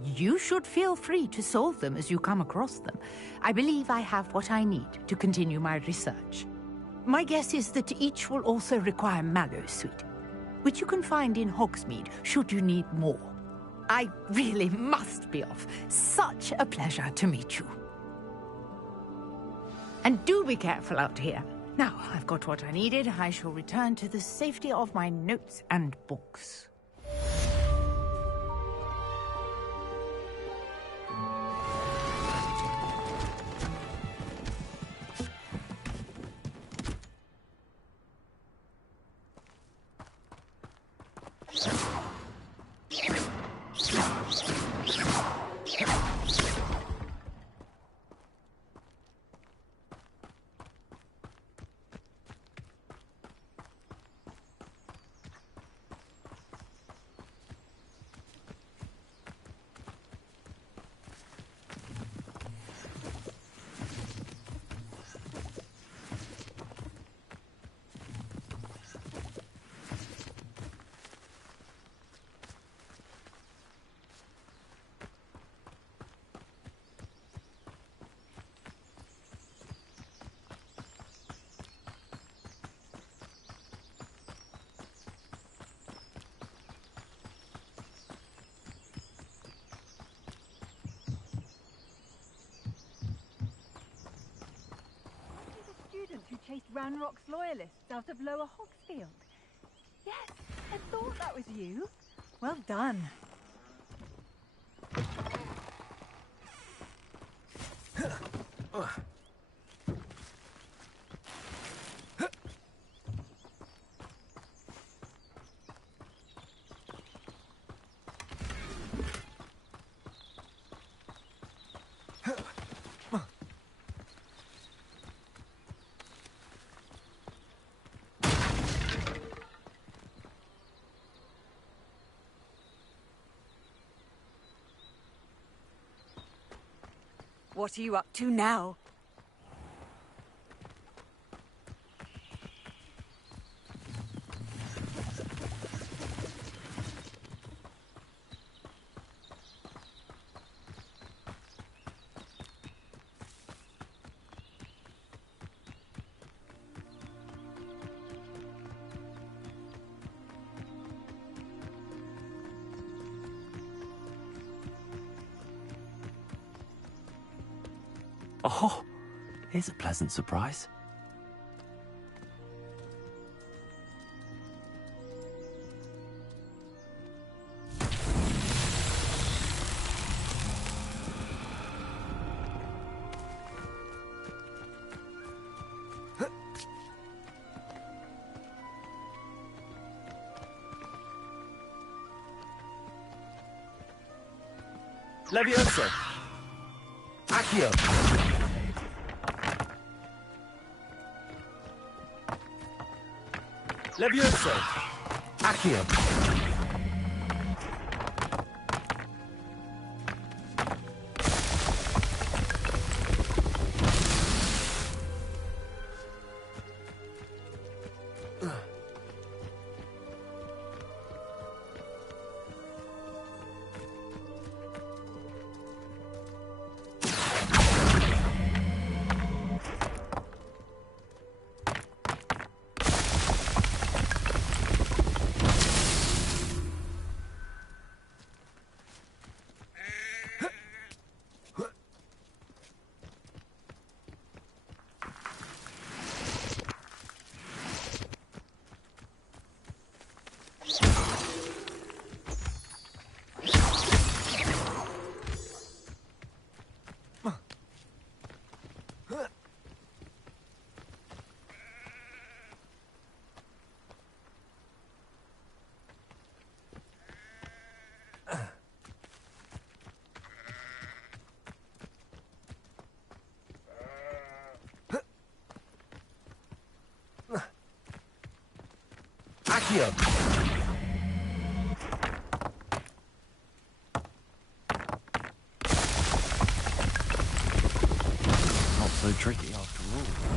You should feel free to solve them as you come across them. I believe I have what I need to continue my research. My guess is that each will also require mallow sweet, which you can find in Hogsmeade should you need more. I really must be off. Such a pleasure to meet you. And do be careful out here. Now, I've got what I needed. I shall return to the safety of my notes and books. Who chased Ranrock's loyalists out of Lower Hogsfield. Yes, I thought that was you. Well done. What are you up to now? Oh, here's a pleasant surprise. Levioso! Accio! Levioso! Accio! Accio! Not so tricky after all.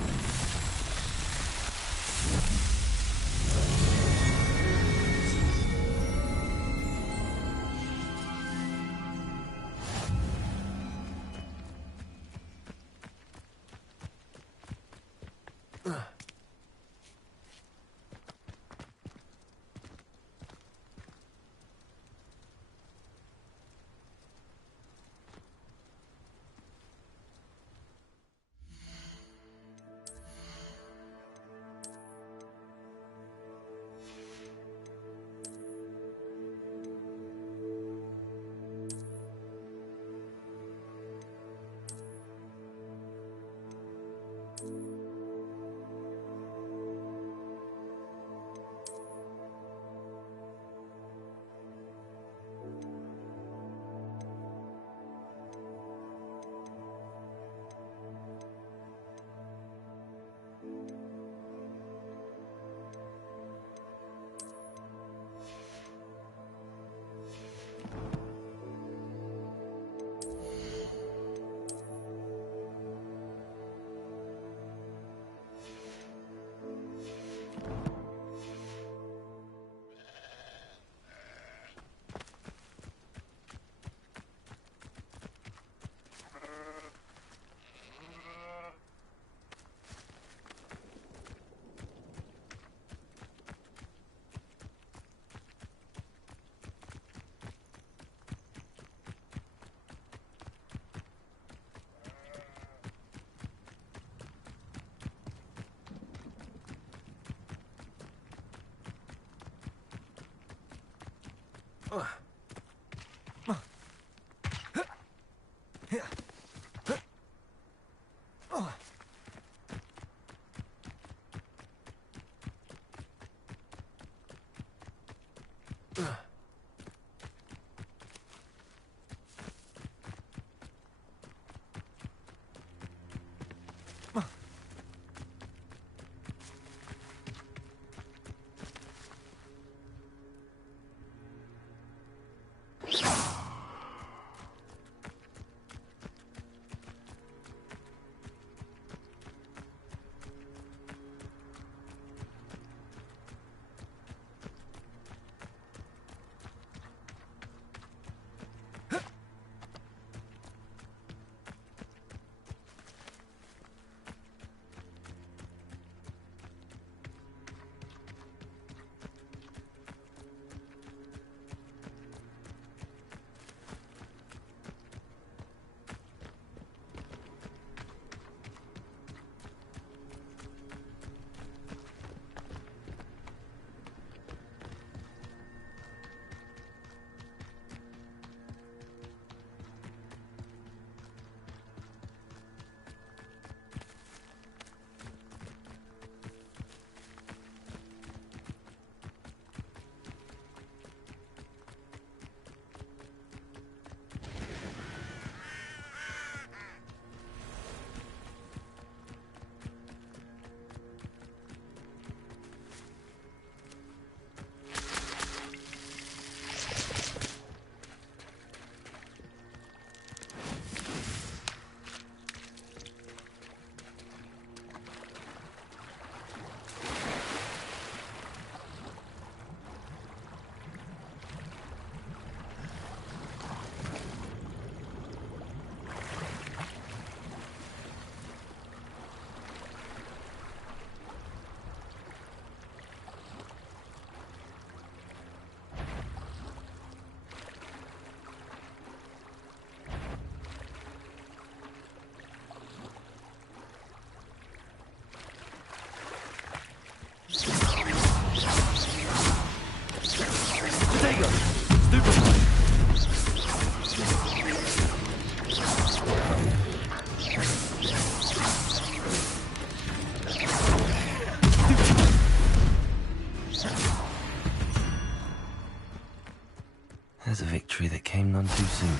There's a victory that came none too soon.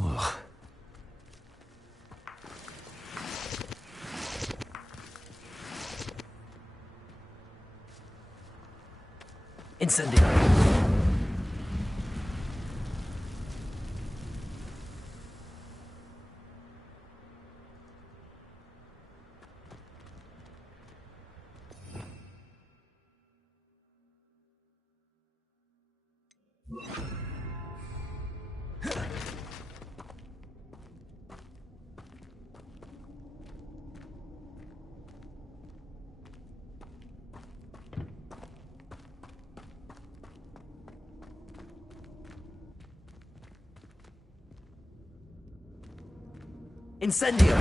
Ugh. Incendio! Incendio!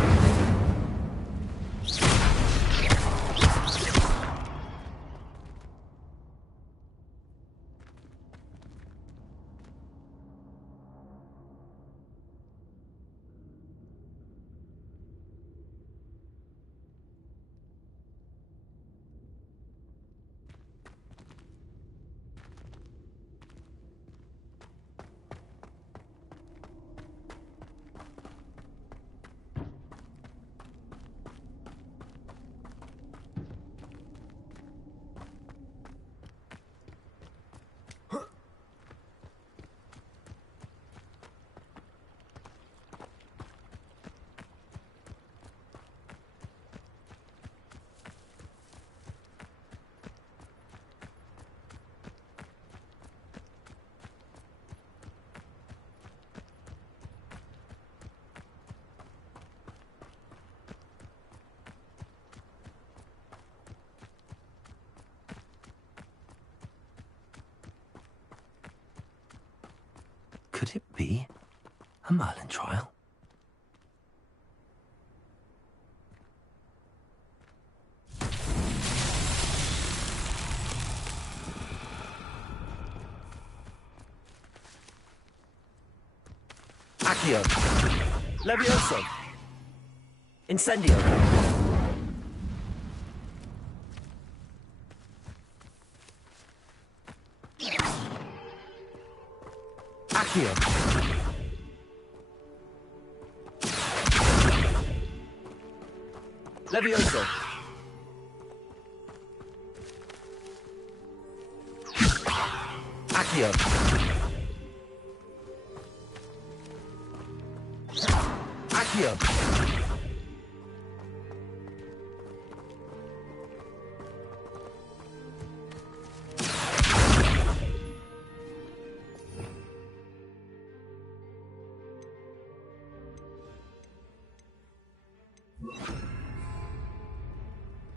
Could it be a Merlin trial? Accio! Levioso! Incendio! Accio! Levioso! Accio! Accio!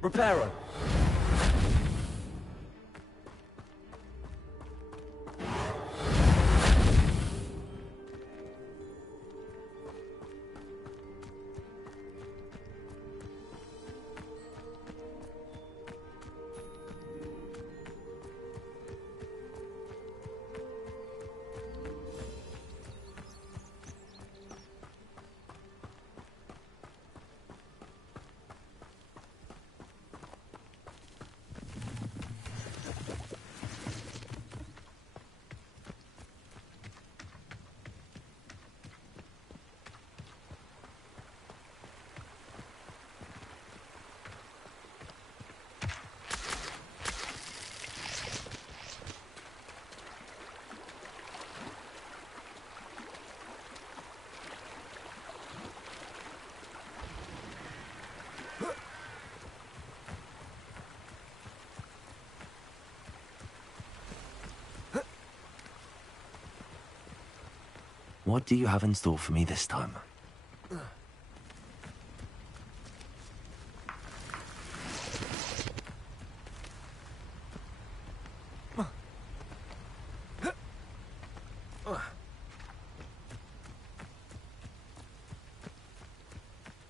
Reparo. What do you have in store for me this time?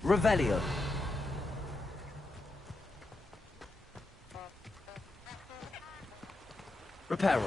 Revelio. Reparo.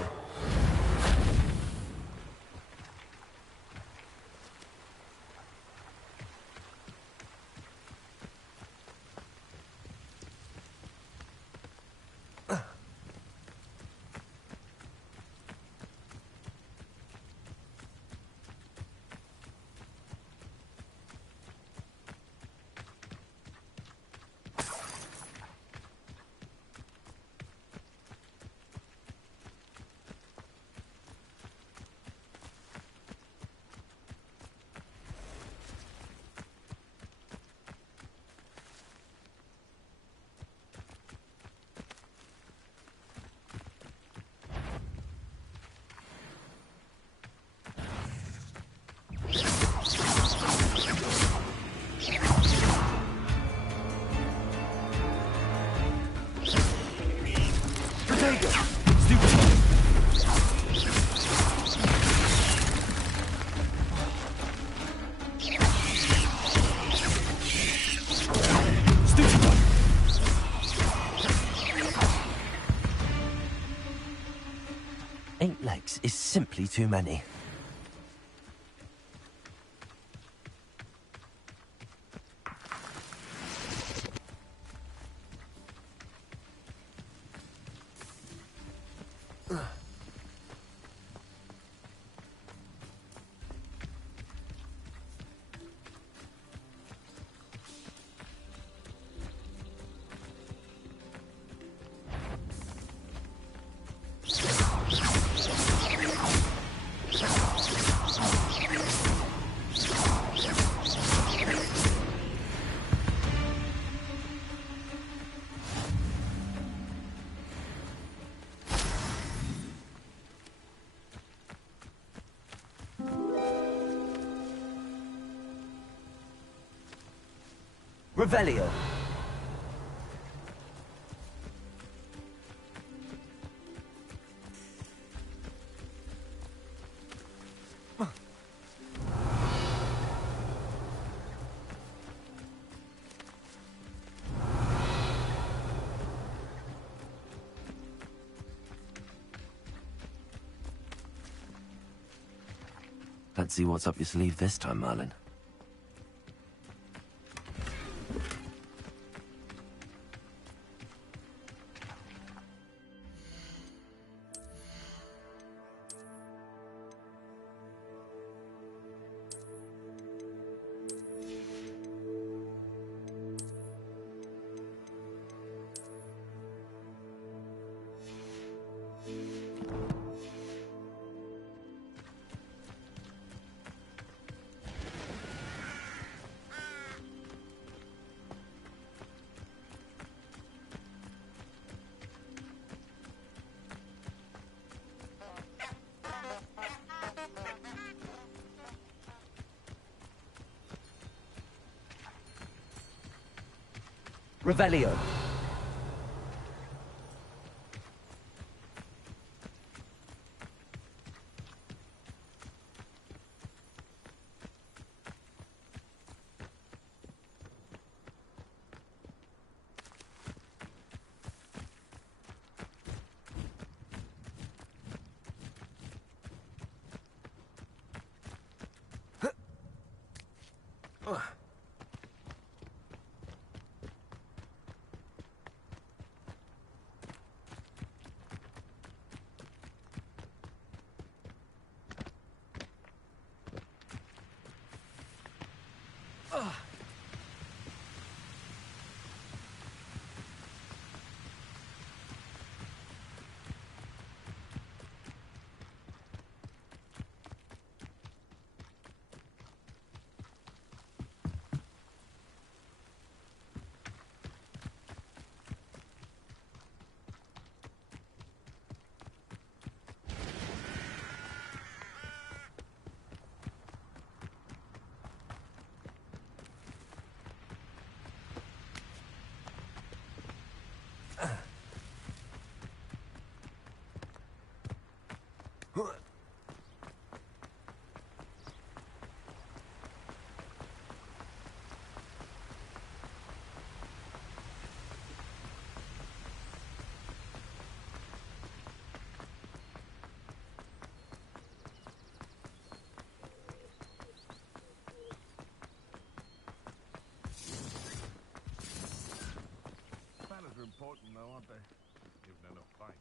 8 legs is simply too many. Revelio. Let's see what's up your sleeve this time, Merlin. Revelio. Important though, aren't they? Given enough fight.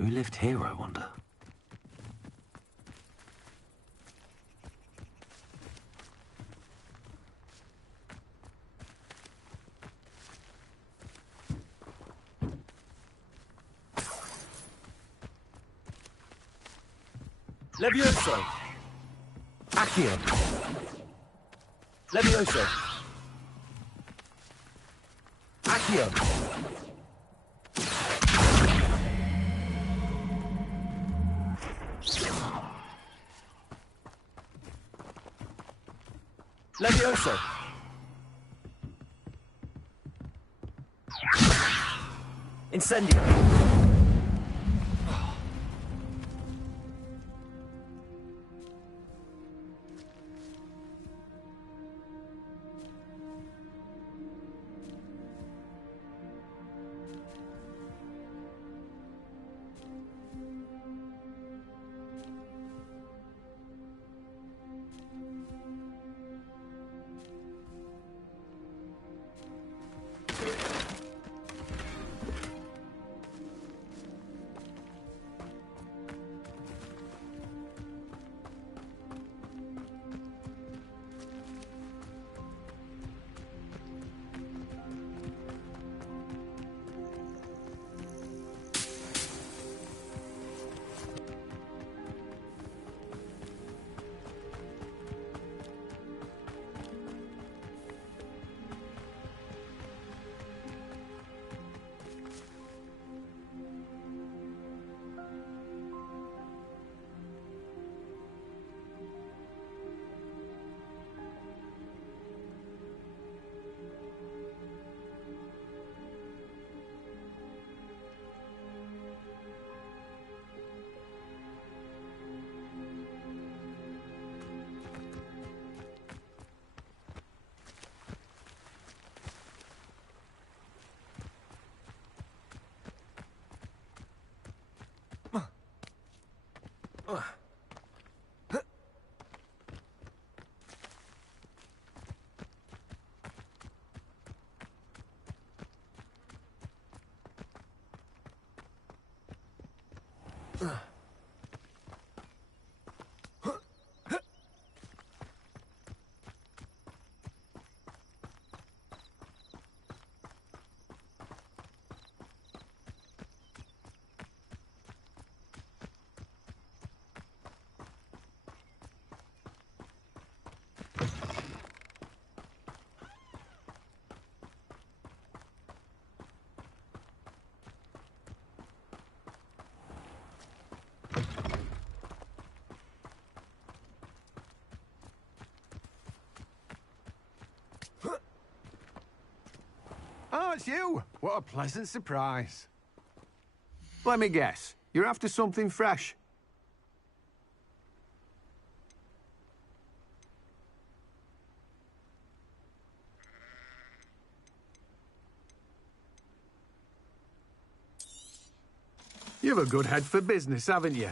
Who lived here, I wonder? Levioso! Accio! Levioso! Accio! Levioso! Incendio! Oh, it's you! What a pleasant surprise. Let me guess, you're after something fresh? You've a good head for business, haven't you?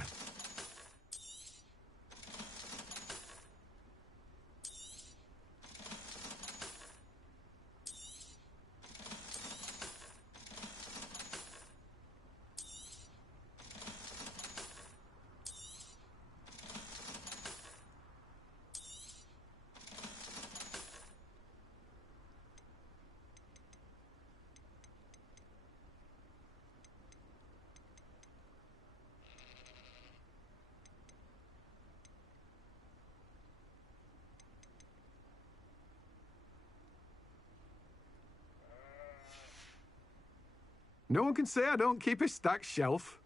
No one can say I don't keep a stacked shelf.